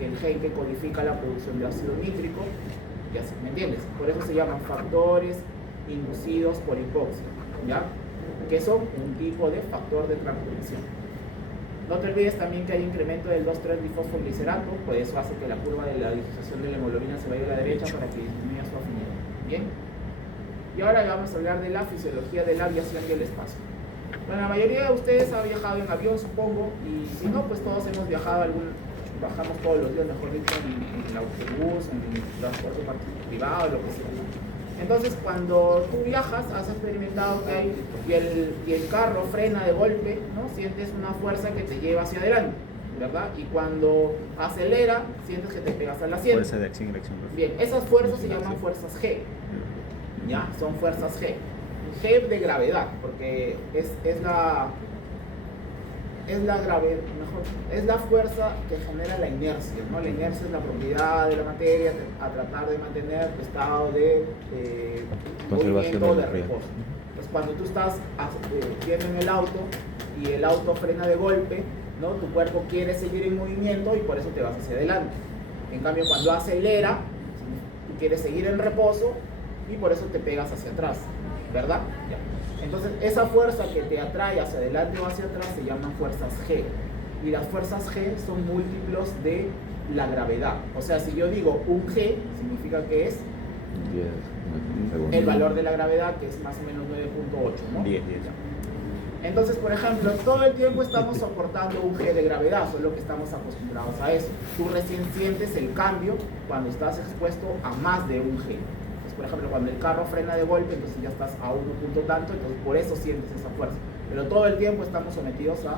el gen que codifica la producción de ácido nítrico. Y así, ¿me entiendes? Por eso se llaman factores inducidos por hipoxia, ¿ya? Que son un tipo de factor de transcripción. No te olvides también que hay incremento del 2,3-difosfoglicerato, pues eso hace que la curva de la disociación de la hemoglobina se vaya a la derecha para que disminuya su afinidad. ¿Bien? Y ahora vamos a hablar de la fisiología de la aviación y el espacio. Bueno, la mayoría de ustedes ha viajado en avión, supongo, y si no, pues todos hemos viajado bajamos todos los días, mejor dicho, en el autobús, en el transporte privado, lo que sea. Entonces, cuando tú viajas, has experimentado que y el carro frena de golpe, ¿no? Sientes una fuerza que te lleva hacia adelante, ¿verdad? Y cuando acelera, sientes que te pegas al asiento. Fuerza de acción y reacción. Bien, esas fuerzas se llaman fuerzas G, ¿ya? Son fuerzas G. G de gravedad, porque es la fuerza que genera la inercia, ¿no? La inercia es la propiedad de la materia a tratar de mantener tu estado de Conservación movimiento, de de la energía. reposo. Entonces, cuando tú estás yendo en el auto y el auto frena de golpe, ¿no? Tu cuerpo quiere seguir en movimiento y por eso te vas hacia adelante. En cambio, cuando acelera, tú quieres seguir en reposo y por eso te pegas hacia atrás, ¿verdad? Ya. Entonces, esa fuerza que te atrae hacia adelante o hacia atrás se llaman fuerzas G. Y las fuerzas G son múltiplos de la gravedad. O sea, si yo digo un G, significa que es 10 segundos. el valor de la gravedad, que es más o menos 9.8, ¿no? 10. Entonces, por ejemplo, todo el tiempo estamos soportando un G de gravedad, solo que estamos acostumbrados a eso. Tú recién sientes el cambio cuando estás expuesto a más de un G. Por ejemplo, cuando el carro frena de golpe, entonces ya estás a 1 punto tanto, entonces por eso sientes esa fuerza. Pero todo el tiempo estamos sometidos a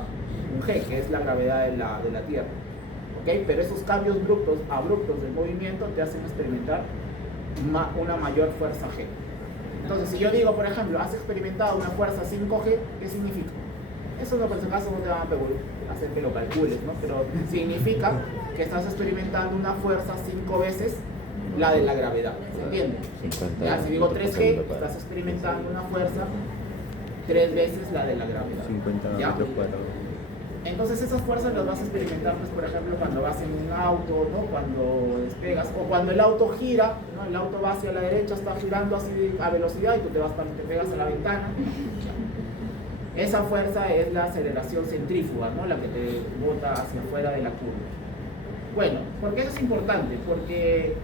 un G, que es la gravedad de la Tierra. ¿Okay? Pero esos cambios abruptos del movimiento te hacen experimentar una mayor fuerza G. Entonces, si yo digo, por ejemplo, has experimentado una fuerza 5G, ¿qué significa? Eso no, por si acaso no te van a hacer que lo calcules, ¿no? Pero significa que estás experimentando una fuerza 5 veces la de la gravedad, ¿se entiende? 50 Ya, si digo 3G, segundos para- estás experimentando una fuerza 3 veces la de la gravedad. 50 ¿Ya? metros cuadrados. Entonces esas fuerzas las vas a experimentar, pues, por ejemplo, cuando vas en un auto, ¿no? Cuando despegas, o cuando el auto gira, ¿no? El auto va hacia la derecha, está girando así a velocidad y tú te pegas a la ventana. Esa fuerza es la aceleración centrífuga, ¿no? La que te bota hacia afuera de la curva. Bueno, ¿por qué eso es importante? Porque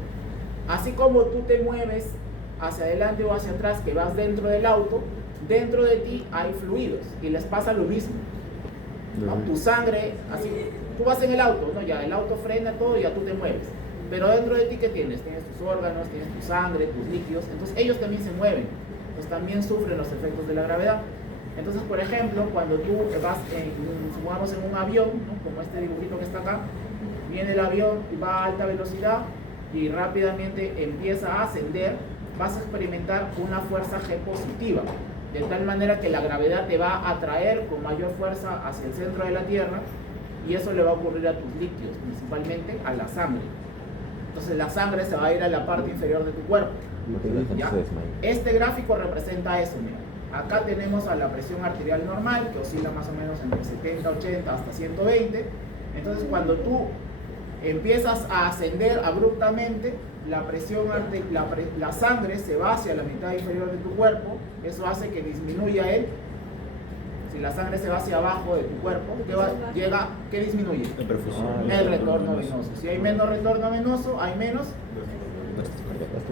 así como tú te mueves hacia adelante o hacia atrás, que vas dentro del auto, dentro de ti hay fluidos y les pasa lo mismo, ¿no? Tu sangre, así, tú vas en el auto, ¿no? Ya el auto frena todo y ya tú te mueves. Pero dentro de ti, ¿qué tienes? Tienes tus órganos, tienes tu sangre, tus líquidos, entonces ellos también se mueven, entonces también sufren los efectos de la gravedad. Entonces, por ejemplo, cuando tú vas, supongamos, en un avión, ¿no? Como este dibujito que está acá, viene el avión y va a alta velocidad y rápidamente empieza a ascender, vas a experimentar una fuerza G positiva, de tal manera que la gravedad te va a atraer con mayor fuerza hacia el centro de la Tierra y eso le va a ocurrir a tus líquidos, principalmente a la sangre. Entonces la sangre se va a ir a la parte inferior de tu cuerpo. ¿Ya? Este gráfico representa eso, mira. Acá tenemos a la presión arterial normal, que oscila más o menos entre 70, 80 hasta 120. Entonces, cuando tú empiezas a ascender abruptamente, la sangre se va hacia la mitad inferior de tu cuerpo, eso hace que disminuya si la sangre se va hacia abajo de tu cuerpo, ¿qué disminuye? La perfusión. El retorno venoso. Si hay menos retorno venoso, hay menos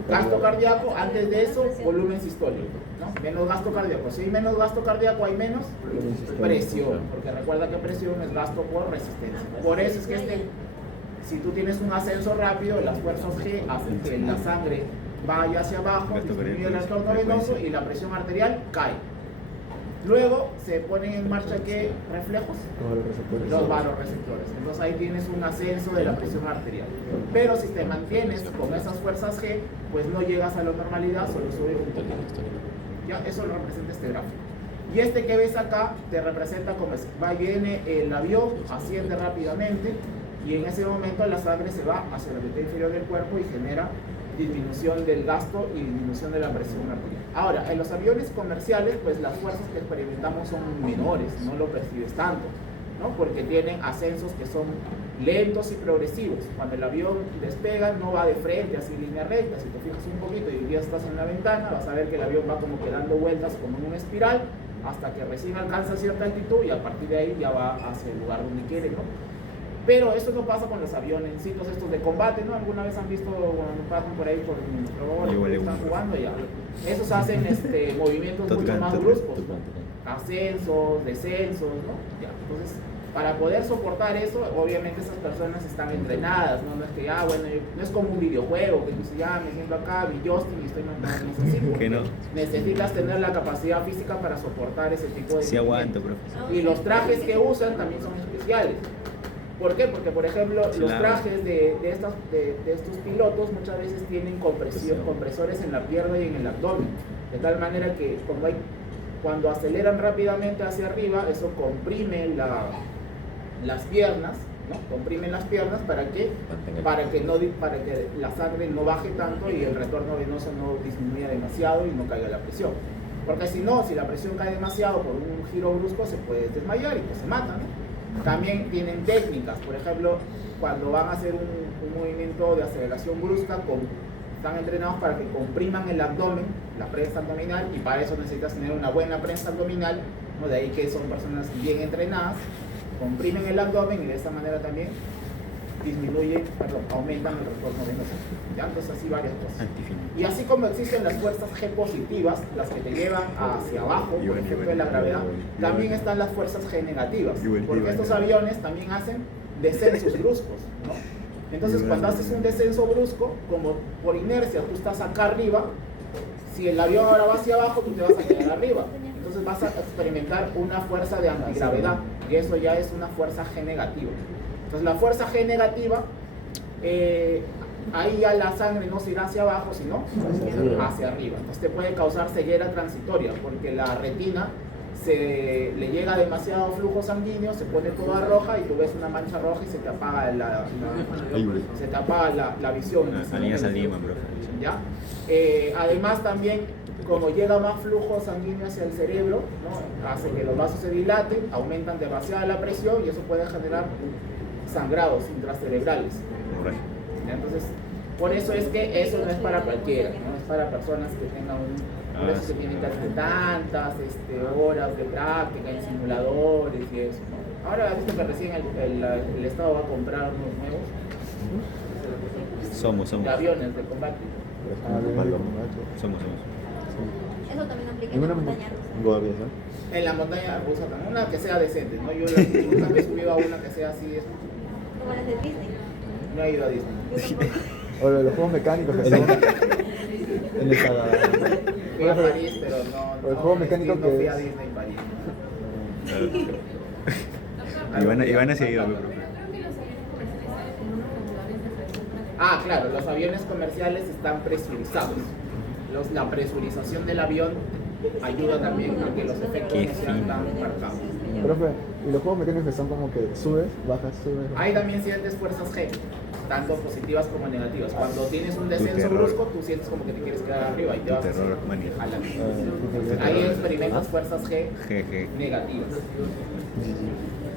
gasto cardíaco. Antes de eso, volumen sistólico, ¿no? Menos gasto cardíaco. Si hay menos gasto cardíaco, hay menos presión, porque recuerda que presión es gasto por resistencia. Por eso es que si tú tienes un ascenso rápido, las fuerzas G hacen que la sangre vaya hacia abajo, disminuye el retorno venoso y la presión arterial cae. Luego se ponen en marcha ¿qué reflejos? Los vasoreceptores. Entonces ahí tienes un ascenso de la presión arterial. Pero si te mantienes con esas fuerzas G, pues no llegas a la normalidad, solo sube un poquito. Ya, eso lo representa este gráfico. Y este que ves acá te representa como viene el avión, asciende rápidamente y en ese momento la sangre se va hacia la mitad inferior del cuerpo y genera disminución del gasto y disminución de la presión arterial. Ahora, en los aviones comerciales, pues las fuerzas que experimentamos son menores, no lo percibes tanto, ¿no? Porque tienen ascensos que son lentos y progresivos. Cuando el avión despega, no va de frente, así en línea recta. Si te fijas un poquito y ya estás en la ventana, vas a ver que el avión va como que dando vueltas como en una espiral, hasta que recién alcanza cierta altitud y a partir de ahí ya va hacia el lugar donde quiere, ¿no? Pero eso no pasa con los avioncitos estos de combate, ¿no? ¿Alguna vez han visto cuando pasan por ahí por el están jugando ya? Esos hacen movimientos mucho más bruscos, ¿no? Ascensos, descensos, ¿no? Ya. Entonces, para poder soportar eso, obviamente esas personas están entrenadas, ¿no? No es que, bueno, no es como un videojuego, que dices, ya me siento acá, mi joystick y estoy necesito. Que no. Necesitas tener la capacidad física para soportar ese tipo de... Sí aguanto, profe. Y los trajes que usan también son especiales. ¿Por qué? Porque, por ejemplo, los trajes de estos pilotos muchas veces tienen compresores en la pierna y en el abdomen, de tal manera que cuando aceleran rápidamente hacia arriba, eso comprime las piernas, ¿no? Comprimen las piernas para que la sangre no baje tanto y el retorno venoso no disminuya demasiado y no caiga la presión. Porque si la presión cae demasiado por un giro brusco, se puede desmayar y pues se mata, ¿no? También tienen técnicas, por ejemplo, cuando van a hacer un movimiento de aceleración brusca, están entrenados para que compriman el abdomen, la prensa abdominal, y para eso necesitas tener una buena prensa abdominal, ¿no? De ahí que son personas bien entrenadas, comprimen el abdomen y de esta manera también aumentan el retorno venoso. ¿Ya? Entonces así varias cosas. Y así como existen las fuerzas G positivas, las que te llevan hacia abajo por efecto de la gravedad, también están las fuerzas G negativas, porque estos aviones también hacen descensos bruscos, ¿no? Entonces cuando haces un descenso brusco, como por inercia tú estás acá arriba, si el avión ahora va hacia abajo, tú te vas a quedar arriba. Entonces vas a experimentar una fuerza de antigravedad, y eso ya es una fuerza G negativa. Entonces la fuerza G negativa, ahí ya la sangre no se irá hacia abajo, sino hacia arriba. Entonces te puede causar ceguera transitoria, porque la retina le llega demasiado flujo sanguíneo, se pone toda roja y tú ves una mancha roja y se te apaga la visión. ¿Ya? Además también, como llega más flujo sanguíneo hacia el cerebro, ¿no? Hace que los vasos se dilaten, aumentan demasiado la presión y eso puede generar sangrados intracerebrales. Entonces, por eso es que eso no es para cualquiera, no es para personas que tengan por eso se tienen que hacer tantas horas de práctica en simuladores y eso, ¿no? Ahora has visto que recién el Estado va a comprar unos nuevos somos de aviones de combate. Somos. Eso también aplica en la montaña rusa. En la montaña rusa también, una que sea decente, ¿no? Yo nunca me he subido a una que sea así. Como las de Disney. No he ido a Disney. O los juegos mecánicos que son en el Fui a París, pero no. El juego mecánico no que fui a es- Disney París. Ivana se ha ido. Claro, los aviones comerciales están presurizados. La presurización del avión ayuda también a que los efectos no sean tan marcados. Profe, y los juegos mecánicos que son como que subes, bajas, subes. Ahí también sientes fuerzas G, tanto positivas como negativas. Cuando tienes un descenso terror. brusco, tú sientes como que te quieres quedar arriba y te vas terror, a manía. jalar. Ahí experimentas fuerzas G Jeje. negativas.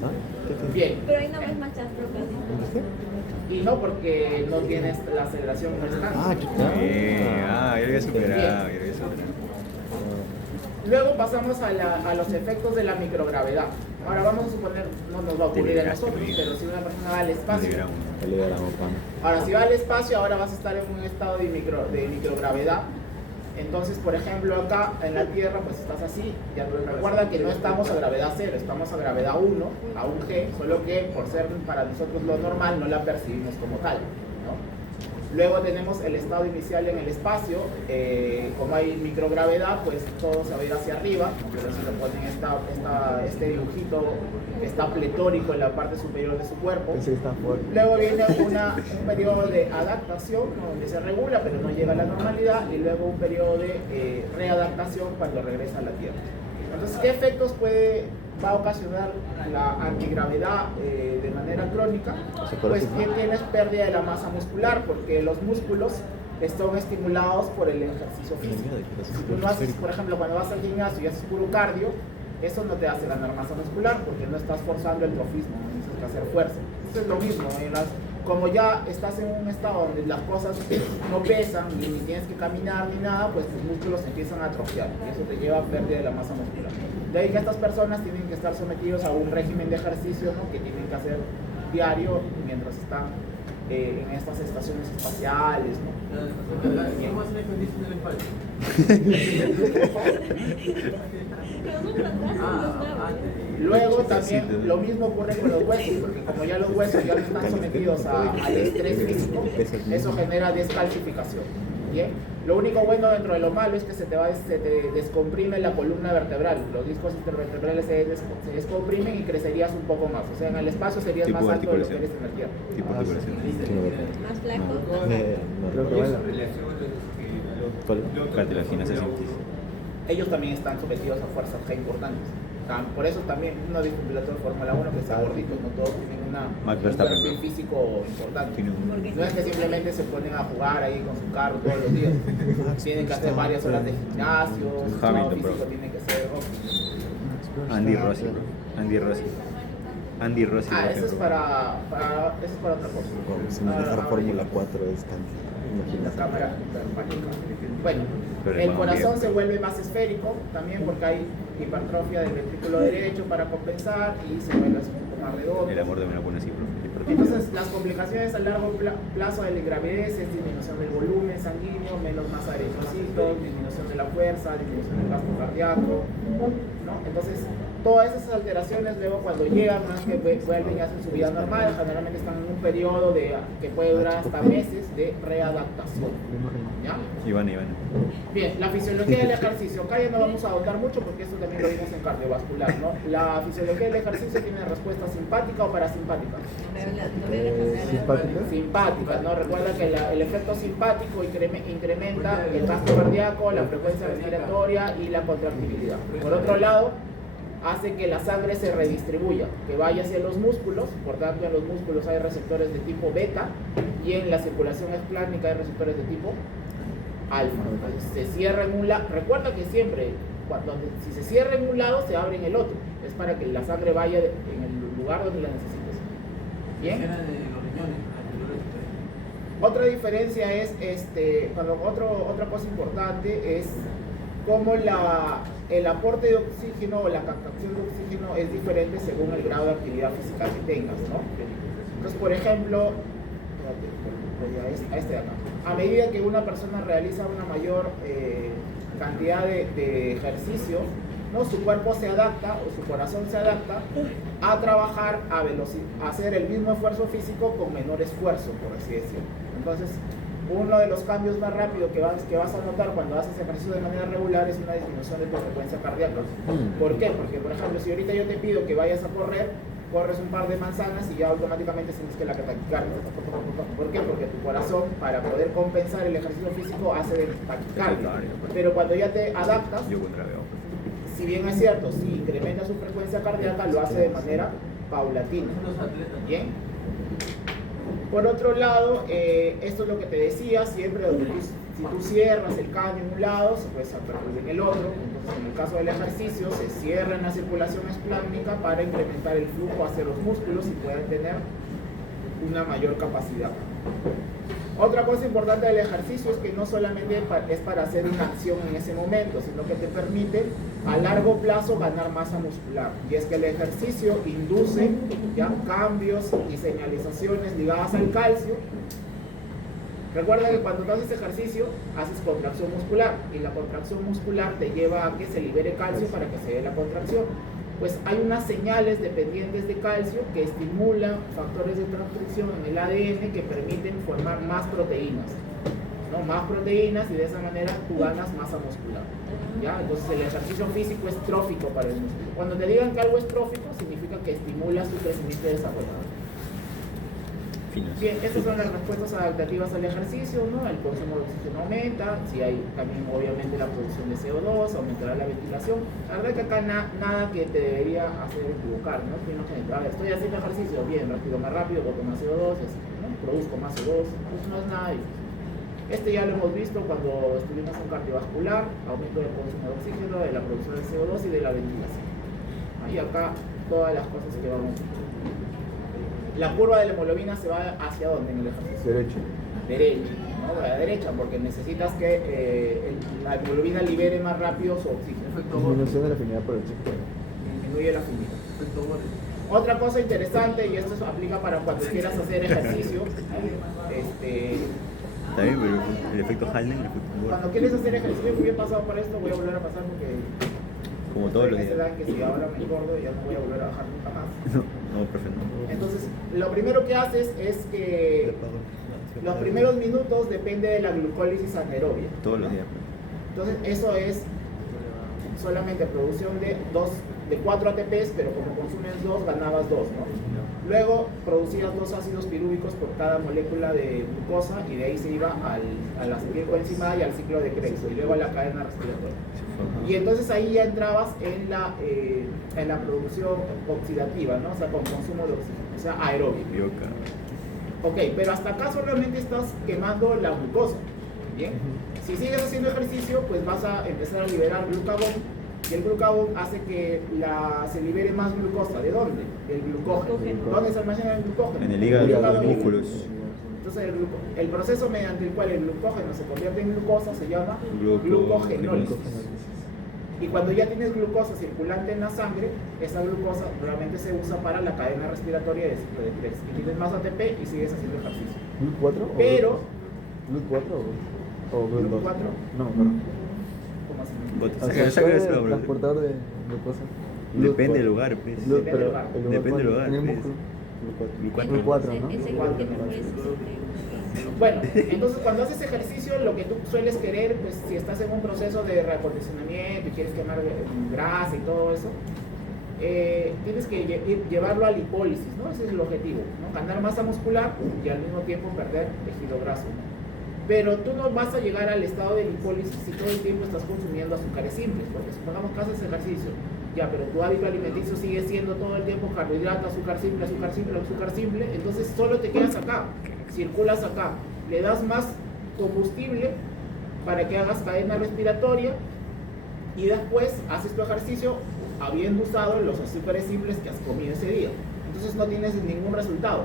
¿Ah? ¿Qué Bien, Pero ahí no ves manchas rojas. Y no porque no tienes la aceleración constante. Ya lo había superado, Luego pasamos a los efectos de la microgravedad. Ahora vamos a suponer, no nos va a ocurrir a nosotros, pero si una persona va al espacio. Ahora, si va al espacio, ahora vas a estar en un estado de microgravedad. Entonces, por ejemplo, acá en la Tierra, pues estás así. Ya recuerda que no estamos a gravedad 0, estamos a gravedad 1, a un G, solo que por ser para nosotros lo normal, no la percibimos como tal, ¿no? Luego tenemos el estado inicial en el espacio. Como hay microgravedad, pues todo se va a ir hacia arriba. Pero si le ponen este dibujito que está pletórico en la parte superior de su cuerpo. Luego viene un periodo de adaptación, donde se regula pero no llega a la normalidad, y luego un periodo de readaptación cuando regresa a la Tierra. Entonces, ¿qué efectos va a ocasionar la antigravedad de manera crónica? Pues que tienes pérdida de la masa muscular, porque los músculos están estimulados por el ejercicio físico. Si tú no haces, por ejemplo, cuando vas al gimnasio y haces puro cardio, eso no te hace ganar masa muscular porque no estás forzando el trofismo, no tienes que hacer fuerza. Eso es lo mismo, como ya estás en un estado donde las cosas no pesan y ni tienes que caminar ni nada, pues tus músculos empiezan a atrofiar y eso te lleva a pérdida de la masa muscular. De ahí que estas personas tienen que estar sometidos a un régimen de ejercicio, ¿no?, que tienen que hacer diario mientras están en estas estaciones espaciales, ¿no? ¿Cómo hacen el ejercicio en la espalda? Luego también lo mismo ocurre con los huesos, porque como ya los huesos ya no están sometidos al estrés físico, eso genera descalcificación. ¿Bien? Lo único bueno dentro de lo malo es que se te descomprime la columna vertebral, los discos intervertebrales se descomprimen y crecerías un poco más. O sea, en el espacio serías más alto de lo que eres en la Tierra. Tipo articulación. Más flaco. Creo que bueno. Cartilaginas ascitis. Ellos también están sometidos a fuerzas G importantes. Por eso también uno dice un piloto de Fórmula 1 que está gordito, no todos tienen un perfil físico importante. No es que simplemente se ponen a jugar ahí con su carro todos los días. Tienen que hacer varias horas de gimnasio, su trabajo físico tiene que ser Andy Rossi. eso es para otra cosa. Si manejar Fórmula 4 es tan... La cámara hipermática. Bueno, el corazón se vuelve más esférico también porque hay hipertrofia del ventrículo derecho para compensar y se vuelve un poco más redondo. El amor de una buena cifra. Entonces, las complicaciones a largo plazo de la ingravidez es disminución del volumen sanguíneo, menos masa de eritrocitos, disminución de la fuerza, disminución del gasto cardíaco, ¿no? Entonces, todas esas alteraciones luego cuando llegan, no es que vuelven y hacen su vida normal, generalmente están en un periodo que puede durar hasta meses de readaptación. ¿Ya? Iván. Bien, la fisiología del ejercicio. Acá ya no vamos a ahondar mucho porque esto también lo vimos en cardiovascular, ¿no? La fisiología del ejercicio tiene respuesta simpática o parasimpática. Simpática, ¿no? Recuerda que el efecto simpático incrementa el gasto cardíaco, la frecuencia respiratoria y la contractibilidad. Por otro lado, hace que la sangre se redistribuya, que vaya hacia los músculos, por tanto en los músculos hay receptores de tipo beta y en la circulación esplásmica hay receptores de tipo alfa. Entonces se cierra en un lado, recuerda que siempre, si se cierra en un lado se abre en el otro, es para que la sangre vaya en el lugar donde la necesites. ¿Bien? Otra diferencia es, otra cosa importante es cómo el aporte de oxígeno o la captación de oxígeno es diferente según el grado de actividad física que tengas, ¿no? Entonces, por ejemplo, a medida que una persona realiza una mayor cantidad de ejercicio, ¿no?, su cuerpo se adapta o su corazón se adapta a trabajar a hacer el mismo esfuerzo físico con menor esfuerzo, por así decirlo. Entonces, uno de los cambios más rápidos que vas a notar cuando haces ejercicio de manera regular es una disminución de tu frecuencia cardíaca. ¿Por qué? Porque, por ejemplo, si ahorita yo te pido que vayas a correr, corres un par de manzanas y ya automáticamente sientes que la taquicardia. ¿Por qué? Porque tu corazón, para poder compensar el ejercicio físico, hace de taquicardia. Pero cuando ya te adaptas, si bien es cierto, si incrementa su frecuencia cardíaca, lo hace de manera paulatina. ¿Bien? Por otro lado, esto es lo que te decía, siempre si tú cierras el caño en un lado, se puede apertura en el otro. Entonces, en el caso del ejercicio, se cierra en la circulación esplásmica para incrementar el flujo hacia los músculos y puedan tener una mayor capacidad. Otra cosa importante del ejercicio es que no solamente es para hacer una acción en ese momento, sino que te permite a largo plazo ganar masa muscular. Y es que el ejercicio induce ya cambios y señalizaciones ligadas al calcio. Recuerda que cuando tú haces ejercicio, haces contracción muscular, y la contracción muscular te lleva a que se libere calcio para que se dé la contracción. Pues hay unas señales dependientes de calcio que estimulan factores de transcripción en el ADN que permiten formar más proteínas, ¿no? Más proteínas, y de esa manera tú ganas masa muscular, ¿ya? Entonces el ejercicio físico es trófico para el músculo. Cuando te digan que algo es trófico, significa que estimula su crecimiento y desarrollo. Bien, estas son las respuestas adaptativas al ejercicio, ¿no? El consumo de oxígeno aumenta, si hay también obviamente la producción de CO2, aumentará la ventilación. La verdad que acá nada que te debería hacer equivocar, ¿no? Sino que, a ver, estoy haciendo ejercicio, bien, rápido, más rápido, boto más CO2, y así, ¿no? Produzco más CO2, pues no es nada difícil. Este ya lo hemos visto cuando estuvimos en cardiovascular, aumento del consumo de oxígeno, de la producción de CO2 y de la ventilación. Y acá todas las cosas que vamos a ver. La curva de la hemoglobina se va hacia dónde en el ejercicio? Derecho. Derecha, ¿no? A la derecha, porque necesitas que la hemoglobina libere más rápido su oxígeno. Disminución de la afinidad por el oxígeno. Disminuye la afinidad. Otra cosa interesante, y esto se aplica para cuando quieras hacer ejercicio, También, pero el efecto Halden, el efecto Bohr, cuando quieres hacer ejercicio, muy bien pasado por esto, voy a volver a pasar porque como todos los me días. dan que si ahora me engordo ya no voy a volver a bajar nunca más. No, profe, no. Entonces, lo primero que haces es que los primeros minutos depende de la glucólisis anaerobia. Todos los días. Entonces, eso es solamente producción de 4 ATPs, pero como consumes 2, ganabas 2, ¿no? Luego producías 2 ácidos pirúvicos por cada molécula de glucosa, y de ahí se iba a la acetilcoenzima y al ciclo de Krebs, y luego a la cadena respiratoria. Y entonces ahí ya entrabas en la producción oxidativa, ¿no? O sea, con consumo de oxígeno, o sea, aeróbico. Ok, pero hasta acá solamente estás quemando la glucosa, ¿bien? Si sigues haciendo ejercicio, pues vas a empezar a liberar glucagón, y el glucagón hace que se libere más glucosa. ¿De dónde? Del glucógeno. ¿Dónde se almacena el glucógeno? En el hígado, en los músculos. Entonces el proceso mediante el cual el glucógeno se convierte en glucosa se llama glucogenólisis. Y cuando ya tienes glucosa circulante en la sangre, esa glucosa realmente se usa para la cadena respiratoria del ciclo de Krebs. Y tienes más ATP y sigues haciendo ejercicio. ¿GLUT4? Pero... ¿GLUT4 o GLUT2? ¿GLUT4? No, perdón. ¿Cómo así? O sea, ¿cuál es el transportador de glucosa? Depende del lugar, pues. Depende del lugar. Depende del lugar, En el pues. músculo. GLUT4, ¿no? Ese que Bueno, entonces cuando haces ejercicio, lo que tú sueles querer, pues si estás en un proceso de reacondicionamiento y quieres quemar grasa y todo eso, tienes que llevarlo a lipólisis, ¿no? Ese es el objetivo, ¿no? Ganar masa muscular y al mismo tiempo perder tejido graso, ¿no? Pero tú no vas a llegar al estado de lipólisis si todo el tiempo estás consumiendo azúcares simples, porque supongamos que haces ejercicio, ya, pero tu hábito alimenticio sigue siendo todo el tiempo carbohidrato, azúcar simple, azúcar simple, azúcar simple, entonces solo te quedas acá, circulas acá, le das más combustible para que hagas cadena respiratoria y después haces tu ejercicio habiendo usado los azúcares simples que has comido ese día. Entonces no tienes ningún resultado,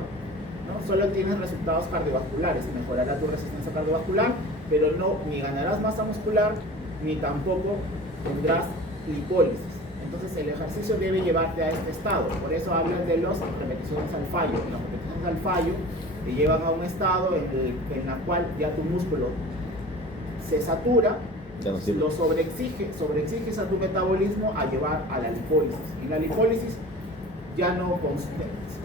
¿no? Solo tienes resultados cardiovasculares, mejorará tu resistencia cardiovascular, pero no, ni ganarás masa muscular, ni tampoco tendrás lipólisis. Entonces el ejercicio debe llevarte a este estado. Por eso hablan de las repeticiones al fallo. Las repeticiones al fallo te llevan a un estado en la cual ya tu músculo se satura, lo sobreexiges a tu metabolismo a llevar a la lipólisis. Y la lipólisis ya no,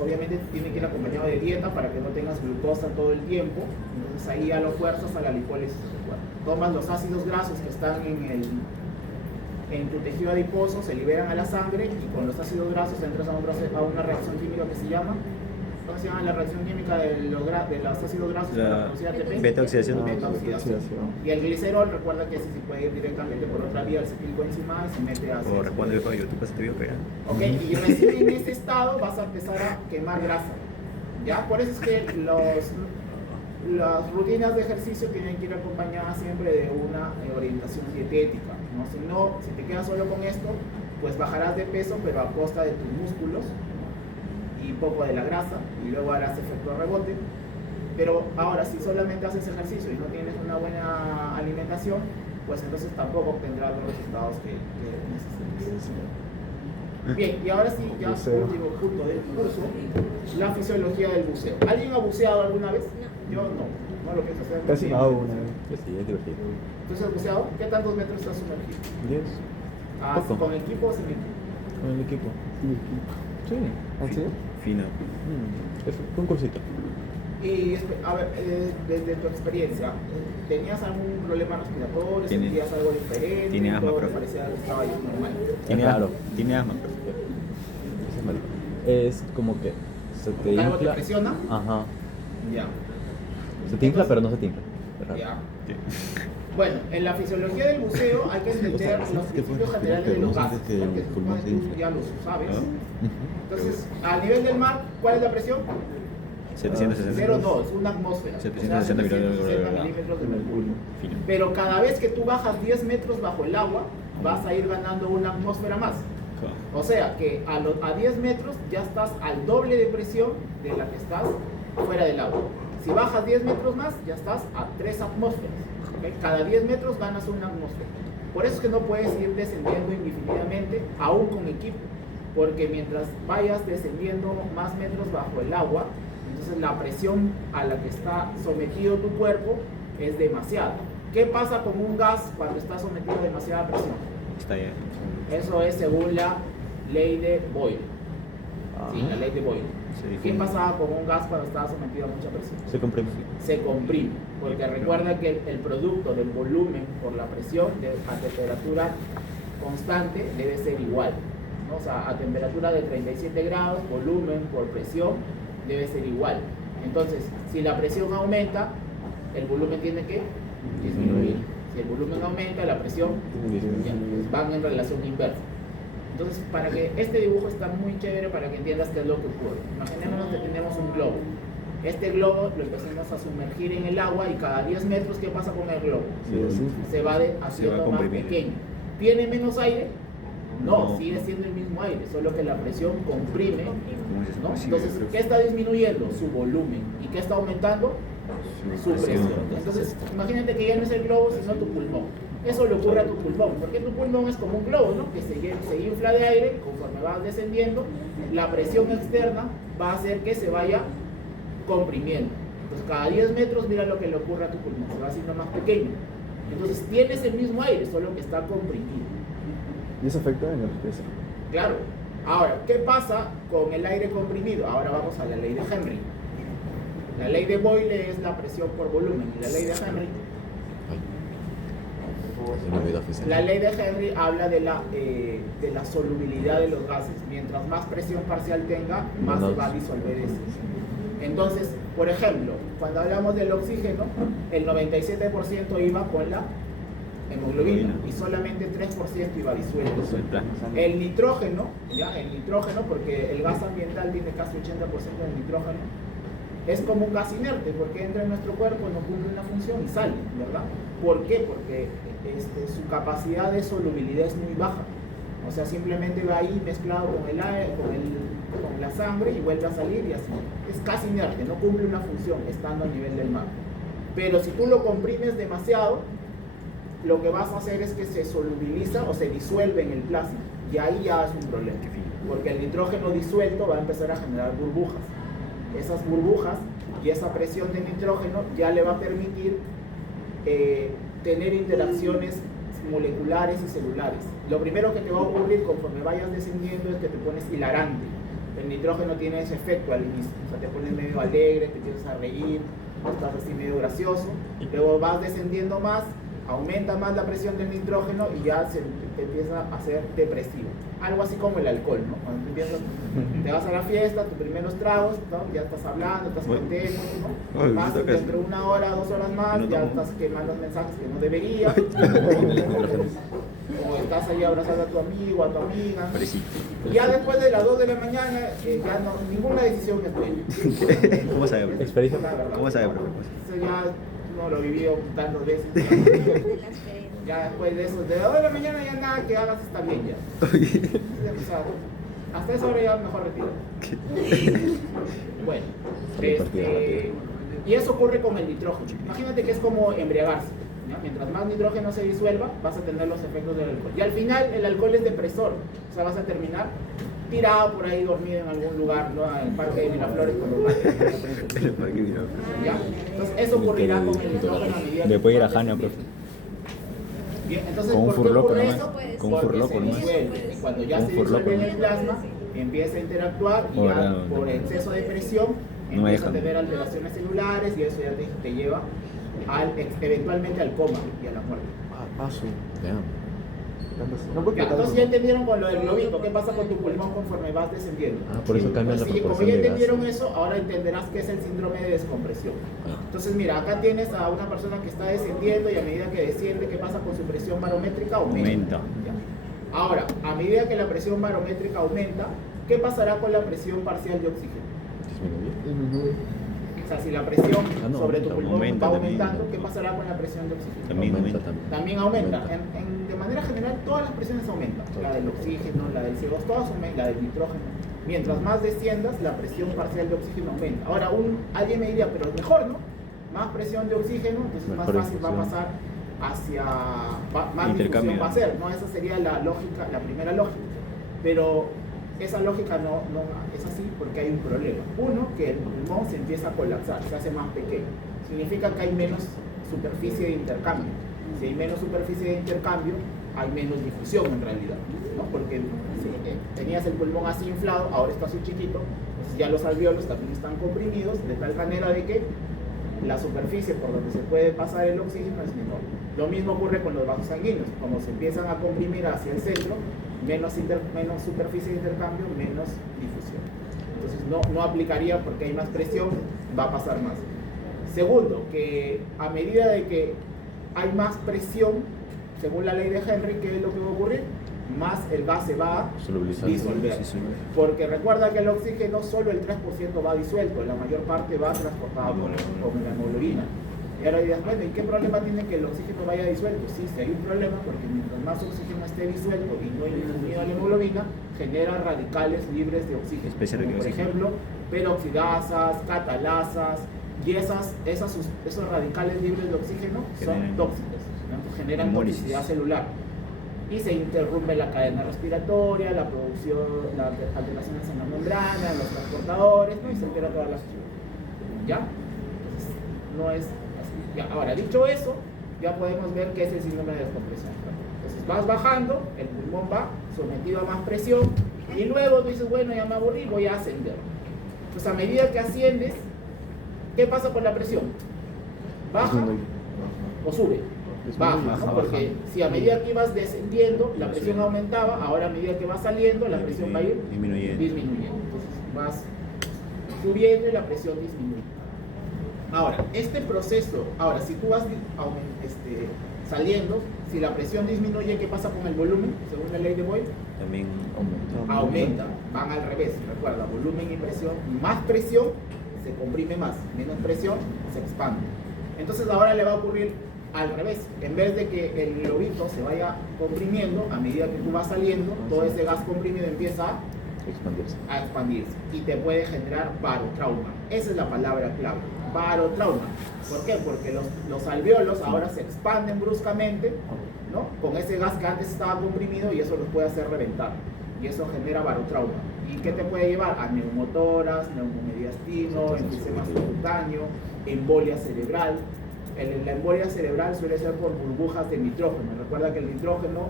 obviamente tiene que ir acompañado de dieta para que no tengas glucosa todo el tiempo. Entonces ahí ya lo fuerzas a la lipólisis de tu cuerpo. Tomas los ácidos grasos que están en tu tejido adiposo, se liberan a la sangre, y con los ácidos grasos entras a una reacción química que se llama, ¿cómo se llama la reacción química de los ácidos grasos para producir ATP? Beta-oxidación. Beta-oxidación. Y el glicerol, recuerda que ese se puede ir directamente por otra vía al acetilcoenzima y se mete a... O responde el fallo, tú pasaste bien pegado. Ok, y recién en ese estado vas a empezar a quemar grasa, ¿ya? Por eso es que las rutinas de ejercicio tienen que ir acompañadas siempre de una orientación dietética, ¿no? Si te quedas solo con esto, pues bajarás de peso, pero a costa de tus músculos, y poco de la grasa, y luego harás efecto rebote. Pero ahora, si solamente haces ejercicio y no tienes una buena alimentación, pues entonces tampoco obtendrás los resultados que necesitas. Bien, y ahora sí, ya último punto del curso, la fisiología del buceo. ¿Alguien ha buceado alguna vez? Yo no lo pienso hacer. Casi me hago una. Sí, es divertido. ¿Tú has buceado? ¿Qué tantos metros estás sumergido? 10. Ah, Poco. ¿con equipo o sin equipo? Con el equipo. Sí. ¿Así? Fino. Es un cursito. Y, a ver, desde tu experiencia, ¿tenías algún problema respiratorio? Tiene- ¿Sentías algo diferente? tiene asma, ¿Todo te profe. parecía que estaba yendo normal? Tiene Claro. asma. Tiene asma, pero. Ese es malo. Es como que se te ¿Algo te infla. presiona? Ajá. Ya. Se te infla, pero no se te infla. Es raro. Ya. Bueno, en la fisiología del buceo hay que entender O sea, los es que principios puedes generales de respirar, los pero no gases, sientes que el porque pulmón se tú infla. ya lo sabes. ¿Ah? Entonces, a nivel del mar, ¿cuál es la presión? 760. 0,2, una atmósfera. 760 o sea, 760 milímetros. milímetros de mercurio. Fino. Pero cada vez que tú bajas 10 metros bajo el agua, vas a ir ganando una atmósfera más. O sea que a 10 metros ya estás al doble de presión de la que estás fuera del agua. Si bajas 10 metros más, ya estás a 3 atmósferas. ¿Ok? Cada 10 metros ganas una atmósfera. Por eso es que no puedes ir descendiendo indefinidamente, aún con equipo. Porque mientras vayas descendiendo más metros bajo el agua, entonces la presión a la que está sometido tu cuerpo es demasiada. ¿Qué pasa con un gas cuando está sometido a demasiada presión? Está bien. Eso es según la ley de Boyle. Sí, la ley de Boyle. Sí. ¿Qué pasaba con un gas cuando estaba sometido a mucha presión? Se comprime. Se comprime, porque recuerda que el producto del volumen por la presión a temperatura constante debe ser igual, ¿no? O sea, a temperatura de 37 grados, volumen por presión debe ser igual. Entonces, si la presión aumenta, el volumen tiene que disminuir. Si el volumen aumenta, la presión ya, pues, van en relación inversa. Entonces, para que este dibujo está muy chévere para que entiendas qué es lo que ocurre. Imaginémonos que tenemos un globo. Este globo lo empezamos a sumergir en el agua y cada 10 metros, ¿qué pasa con el globo? Se va haciendo más comprimir. pequeño. ¿Tiene menos aire? No, No. sigue siendo el mismo aire, solo que la presión comprime, ¿no? Sí, Entonces, pero- ¿qué está disminuyendo? Su volumen. ¿Y qué está aumentando? Su presión. Entonces, imagínate que ya no es el globo, sino tu pulmón. Eso le ocurre a tu pulmón, porque tu pulmón es como un globo, ¿no? Que se infla de aire, conforme vas descendiendo, la presión externa va a hacer que se vaya comprimiendo. Entonces, cada 10 metros, mira lo que le ocurre a tu pulmón, se va haciendo más pequeño. Entonces, tienes el mismo aire, solo que está comprimido. Y eso afecta en la respiración. Claro. Ahora, ¿qué pasa con el aire comprimido? Ahora vamos a la ley de Henry. La ley de Boyle es la presión por volumen y la ley de Henry. La ley de Henry habla de la solubilidad de los gases. Mientras más presión parcial tenga, más se va a disolver eso. Entonces, por ejemplo, cuando hablamos del oxígeno, el 97% iba con la hemoglobina y solamente 3% iba disuelto. Eso es el plasma. El nitrógeno, ¿ya? El nitrógeno, porque el gas ambiental tiene casi 80% del nitrógeno, es como un gas inerte, porque entra en nuestro cuerpo, no cumple una función y sale, ¿verdad? ¿Por qué? Porque su capacidad de solubilidad es muy baja. O sea, simplemente va ahí mezclado con el aire, con la sangre y vuelve a salir y así. Es casi inerte, no cumple una función estando a nivel del mar. Pero si tú lo comprimes demasiado, lo que vas a hacer es que se solubiliza o se disuelve en el plasma. Y ahí ya es un problema. Porque el nitrógeno disuelto va a empezar a generar burbujas. Esas burbujas y esa presión de nitrógeno ya le va a permitir tener interacciones moleculares y celulares. Lo primero que te va a ocurrir conforme vayas descendiendo es que te pones hilarante. El nitrógeno tiene ese efecto al inicio, o sea, te pones medio alegre, te empiezas a reír, estás así medio gracioso. Luego vas descendiendo más, aumenta más la presión del nitrógeno y ya te empieza a hacer depresivo. Algo así como el alcohol, ¿no? Cuando te vas a la fiesta, tus primeros tragos, ¿no? Ya estás hablando, estás contento, ¿no? Ay, Más me dentro de 1 hora, 2 horas más, No ya tomo. estás quemando mensajes que no deberías. O estás ahí abrazando a tu amigo, a tu amiga. Parecito. Y ya después de las 2 de la mañana, ya no, ninguna decisión es tuya. ¿Cómo sabe, profe? Experiencia. La verdad. ¿Cómo sabe, profe? Eso ya no lo he vivido tantas veces. De las que- Ya después de eso, de las 2 de la mañana ya nada que hagas está bien ya. O sea, Hasta esa hora ya mejor retiro. Bueno, y eso ocurre con el nitrógeno. Imagínate que es como embriagarse. ¿Ya? Mientras más nitrógeno se disuelva, vas a tener los efectos del alcohol. Y al final el alcohol es depresor. O sea, vas a terminar tirado por ahí, dormido en algún lugar, ¿no? En el parque de Miraflores con los ¿Ya? Entonces eso ocurrirá con el nitrógeno a medida que... Me puede ir a Jania, profe. Bien, entonces, Con un ¿por qué furloco ocurre nomás. eso? Con un Porque furloco se nomás. disuelve. Y cuando ya Con se un furloco disuelve en el nomás. plasma, empieza a interactuar y Ahora, ya no. por exceso de presión No me empieza a dejan. tener alteraciones celulares y eso ya te lleva eventualmente al coma y a la muerte. No puedo Ya, explicar. entonces ya entendieron con lo del globito, qué pasa con tu pulmón conforme vas descendiendo. Por eso cambian la Sí, como proporción ya de gas. entendieron eso, ahora entenderás qué es el síndrome de descompresión. Entonces mira, acá tienes a una persona que está descendiendo y a medida que desciende, ¿qué pasa con su presión barométrica? Aumenta. Ya. Ahora, a medida que la presión barométrica aumenta, ¿qué pasará con la presión parcial de oxígeno? O sea, si la presión sobre tu pulmón aumenta va también. aumentando, ¿qué pasará con la presión de oxígeno? También aumenta. También aumenta. De manera general, todas las presiones aumentan. La del oxígeno, la del CO2, todas aumentan, la del nitrógeno. Mientras más desciendas, la presión parcial de oxígeno aumenta. Ahora, alguien me diría, pero es mejor, ¿no? Más presión de oxígeno, entonces más Mejor fácil va a difusión. pasar hacia... más Intercambio. difusión va a ser, ¿no? Esa sería la lógica, la primera lógica. Pero esa lógica no es así porque hay un problema. Uno, que el pulmón se empieza a colapsar, se hace más pequeño. Significa que hay menos superficie de intercambio. Si hay menos superficie de intercambio, hay menos difusión en realidad, ¿no? Porque si tenías el pulmón así inflado, ahora está así chiquito, pues ya los alvéolos también están comprimidos, de tal manera de que la superficie por donde se puede pasar el oxígeno es menor. Lo mismo ocurre con los vasos sanguíneos, como se empiezan a comprimir hacia el centro, menos superficie de intercambio, menos difusión. Entonces no aplicaría porque hay más presión, va a pasar más. Segundo, que a medida de que hay más presión, según la ley de Henry, ¿qué es lo que va a ocurrir? Más el gas se va a disolver. Porque recuerda que el oxígeno solo el 3% va disuelto, la mayor parte va transportado por la hemoglobina. Y ahora dirás, bueno, ¿y qué problema tiene que el oxígeno vaya disuelto? Sí, hay un problema porque mientras más oxígeno esté disuelto y no unido a la hemoglobina, genera radicales libres de oxígeno. Como por ejemplo, peroxidasas, catalasas, y esos radicales libres de oxígeno son tóxicos, ¿no? Generan toxicidad celular. Y se interrumpe la cadena respiratoria, la producción, las alteraciones en la membrana, en los transportadores, ¿no? Y se altera todas las fibras. ¿Ya? Entonces, no es así. Ya, ahora, dicho eso, ya podemos ver qué es el síndrome de descompresión. Entonces vas bajando, el pulmón va sometido a más presión, y luego tú dices, bueno, ya me aburrí, voy a ascender. Pues a medida que asciendes, ¿qué pasa con la presión? ¿Baja o sube? Baja, ¿no? Porque si a medida que ibas descendiendo, la presión aumentaba, ahora a medida que vas saliendo, la presión va a ir disminuyendo. Entonces vas subiendo y la presión disminuye. Ahora, este proceso, si tú vas saliendo, si la presión disminuye, ¿qué pasa con el volumen? Según la ley de Boyle, También aumenta, van al revés. Recuerda, volumen y presión, más presión se comprime más, menos presión se expande. Entonces ahora le va a ocurrir al revés, en vez de que el globito se vaya comprimiendo, a medida que tú vas saliendo, todo ese gas comprimido empieza a expandirse y te puede generar barotrauma. Esa es la palabra clave, barotrauma. ¿Por qué? Porque los alvéolos ahora se expanden bruscamente, ¿no? Con ese gas que antes estaba comprimido y eso los puede hacer reventar y eso genera barotrauma. ¿Y qué te puede llevar? A neumotoras, neumomediastino, enfisema subcutáneo, embolia cerebral. La embolia cerebral suele ser por burbujas de nitrógeno. Recuerda que el nitrógeno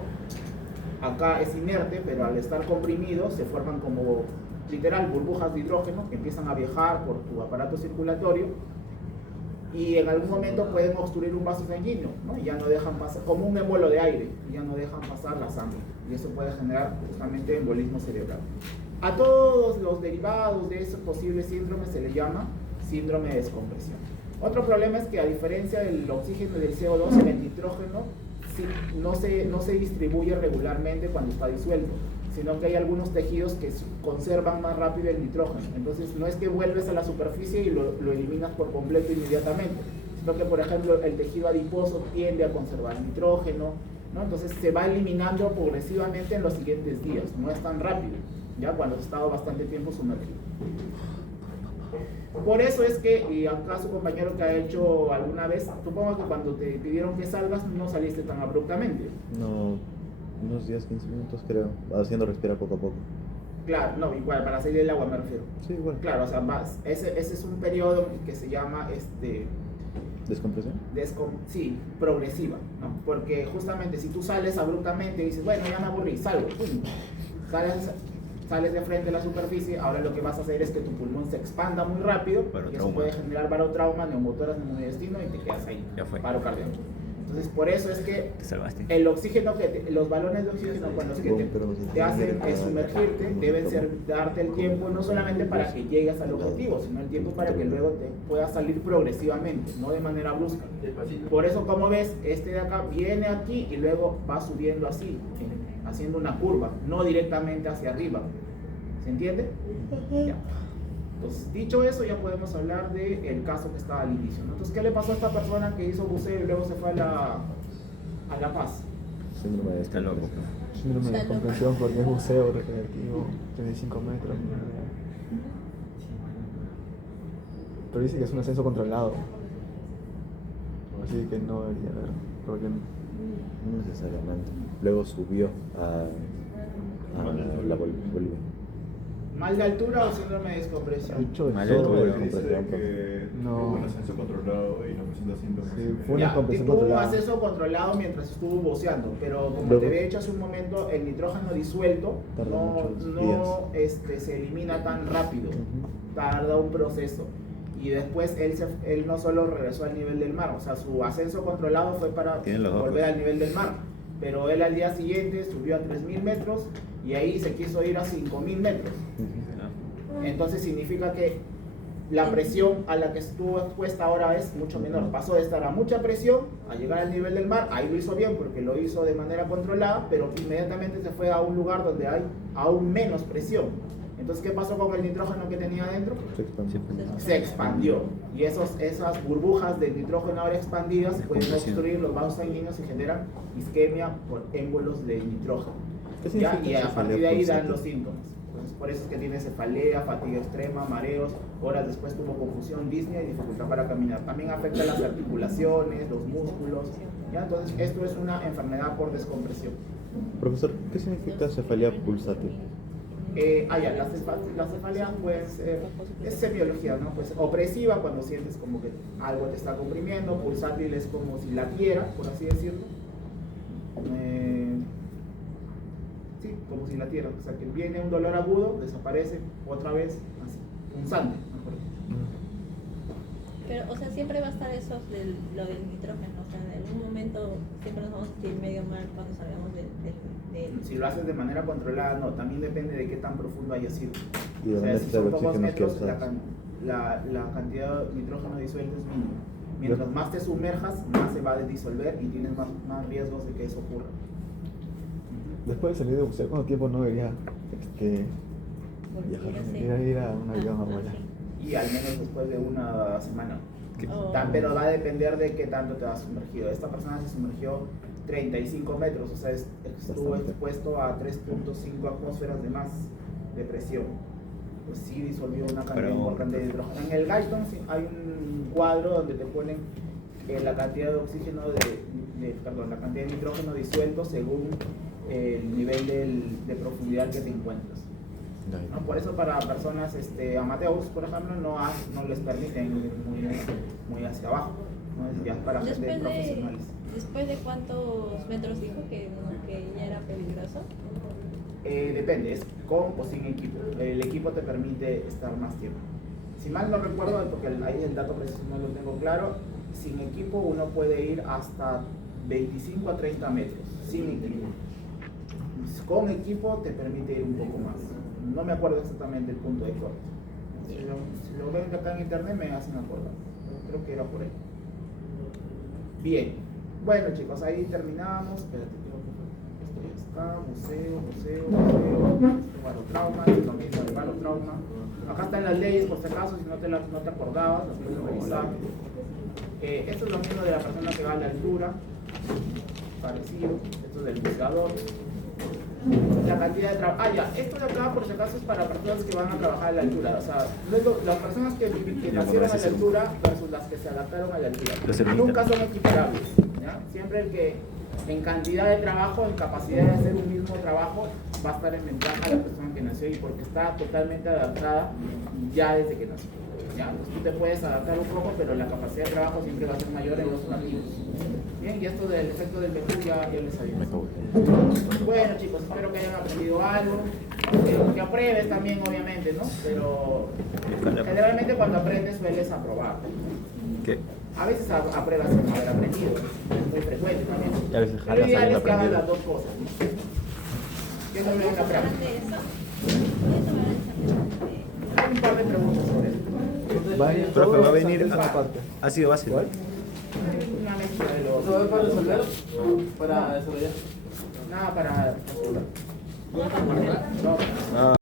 acá es inerte, pero al estar comprimido se forman como literal burbujas de hidrógeno que empiezan a viajar por tu aparato circulatorio y en algún momento pueden obstruir un vaso sanguíneo, ¿no? Y ya no dejan pasar, como un embolo de aire, y ya no dejan pasar la sangre y eso puede generar justamente embolismo cerebral. A todos los derivados de ese posible síndrome se le llama síndrome de descompresión. Otro problema es que a diferencia del oxígeno y del CO2, el nitrógeno no se distribuye regularmente cuando está disuelto, sino que hay algunos tejidos que conservan más rápido el nitrógeno. Entonces no es que vuelves a la superficie y lo eliminas por completo inmediatamente, sino que por ejemplo el tejido adiposo tiende a conservar nitrógeno, ¿no? Entonces se va eliminando progresivamente en los siguientes días, no es tan rápido. ya cuando has estado bastante tiempo sumergido. Por eso es que, y acá su compañero que ha hecho alguna vez, supongo que cuando te pidieron que salgas no saliste tan abruptamente. No, unos 10, 15 minutos creo, haciendo respirar poco a poco. Claro, no, igual, para salir del agua me refiero. Sí, igual. Claro, o sea, ese es un periodo que se llama ¿Descompresión? sí, progresiva, ¿no? Porque justamente si tú sales abruptamente y dices, bueno, ya me aburrí, salgo, ¡pum! Sales de frente a la superficie, ahora lo que vas a hacer es que tu pulmón se expanda muy rápido, y eso puede generar barotrauma, neumotoras, neumonedestino y te quedas ahí, Ya fue. paro cardíaco. Entonces, por eso es que Te salvaste. el oxígeno los balones de oxígeno con los que te hacen sumergirte deben darte el tiempo no solamente para que llegues al objetivo, sino el tiempo para que luego te puedas salir progresivamente, no de manera brusca. Por eso, como ves, este de acá viene aquí y luego va subiendo así, haciendo una curva, no directamente hacia arriba. ¿Se entiende? Ya. Entonces, dicho eso, ya podemos hablar del caso que estaba al inicio, ¿no? Entonces, ¿qué le pasó a esta persona que hizo buceo y luego se fue a La Paz? Síndrome de Está loco. Síndrome de comprensión porque es buceo recreativo, 35 metros. Pero dice que es un ascenso controlado. Así que no debería haber problema. No necesariamente. Luego subió a la Bolivia. ¿Mal de altura o síndrome de descompresión? Hecho de Mal todo. hecho, de Dice compresión, que No. tuvo un ascenso controlado y no presenta síntomas. Sí, fue una Ya, compresión tuvo un controlada. acceso controlado mientras estuvo buceando, pero como Luego- te había dicho hace un momento, el nitrógeno disuelto Tarda no se elimina tan rápido, tarda un proceso. Y después él no solo regresó al nivel del mar, o sea, su ascenso controlado fue para Tiene los ojos. volver al nivel del mar, pero él al día siguiente subió a 3000 metros y ahí se quiso ir a 5000 metros. Entonces significa que la presión a la que estuvo expuesta ahora es mucho menor. Pasó de estar a mucha presión a llegar al nivel del mar. Ahí lo hizo bien porque lo hizo de manera controlada, pero inmediatamente se fue a un lugar donde hay aún menos presión. Entonces, ¿qué pasó con el nitrógeno que tenía adentro? Se expandió. Y esas burbujas de nitrógeno ahora expandidas pueden obstruir los vasos sanguíneos y generan isquemia por émbolos de nitrógeno. ¿Qué ¿Ya? significa Y a cefalea partir de ahí dan pulsátil? los síntomas. Entonces, por eso es que tiene cefalea, fatiga extrema, mareos, horas después tuvo confusión, disnea y dificultad para caminar. También afecta las articulaciones, los músculos. ¿Ya? Entonces, esto es una enfermedad por descompresión. Profesor, ¿qué significa cefalea pulsátil? Las cefaleas pueden ser, es semiología, ¿no? Pues opresiva cuando sientes como que algo te está comprimiendo, pulsátil es como si latiera, por así decirlo. Sí, como si latiera, o sea que viene un dolor agudo, desaparece otra vez, así, punzante, mejor dicho. Pero, o sea, siempre va a estar eso lo del nitrógeno. O sea, en algún momento siempre nos vamos a sentir medio mal cuando salgamos del Si lo haces de manera controlada, no, también depende de qué tan profundo haya sido. Y de O sea, dónde si está el son pocos oxígeno que metros, usas. la cantidad de nitrógeno disuelto es mínima. Mientras más te sumerjas, más se va a disolver y tienes más riesgos de que eso ocurra. Después de salir de buceo, ¿cuánto tiempo no debería viajar? Volver Ir a un avión a volar. Y al menos después de una semana. Oh. Pero va a depender de qué tanto te has sumergido. Esta persona se sumergió 35 metros, o sea, estuvo Bastante. expuesto a 3.5 atmósferas de más de presión. Pues sí disolvió una cantidad Pero- importante de nitrógeno. En el Guyton sí, hay un cuadro donde te ponen la cantidad de oxígeno la cantidad de nitrógeno disuelto según el nivel de profundidad que te encuentras. ¿No? Por eso para personas amateurs, por ejemplo, no les permiten ir muy hacia abajo, ¿no? Es ya para gente profesionales. ¿Después de cuántos metros dijo que ya era peligroso? Depende, es con o sin equipo. El equipo te permite estar más tiempo. Si mal no recuerdo, porque ahí el dato preciso no lo tengo claro, sin equipo uno puede ir hasta 25 a 30 metros, sin equipo. Con equipo te permite ir un poco más. No me acuerdo exactamente el punto de corte. Si lo ven acá en internet me hacen acordar. Creo que era por ahí. Bien. Bueno chicos, ahí terminamos. Espérate, esto ya está. Museo. Barotrauma, es lo mismo de barotrauma. Acá están las leyes por si acaso, si no te acordabas, las puedes revisar. Esto es lo mismo de la persona que va a la altura. Parecido. Esto es del buscador. la cantidad de trabajo. Ah, ya, esto de acá por si acaso es para personas que van a trabajar a la altura. O sea, luego, las personas que nacieron a la altura versus las que se adaptaron a la altura. Nunca son equiparables. ¿Ya? Siempre el que en cantidad de trabajo, en capacidad de hacer un mismo trabajo, va a estar en ventaja a la persona que nació y porque está totalmente adaptada ya desde que nació. ¿Ya? Entonces, tú te puedes adaptar un poco, pero la capacidad de trabajo siempre va a ser mayor en los nativos. Bien, y esto del efecto del metú ya les había dicho. Bueno chicos, espero que hayan aprendido algo, que apruebes también obviamente, ¿no? Pero generalmente cuando aprendes sueles aprobar. ¿Qué? A veces apruebas sin haber aprendido, es muy frecuente también. Y a veces Pero lo ideal habiendo es que hagan aprendido. las dos cosas, ¿no? Que es una práctica. de eso? ¿Voy a tomar el examen de- Hay un par de preguntas sobre eso. Vaya, Profe, va a todos venir esa a- parte. Ha sido básico. ¿Cuál? Una mezcla de los... ¿Eso es para resolver? Para desarrollar. Nada para... Ah.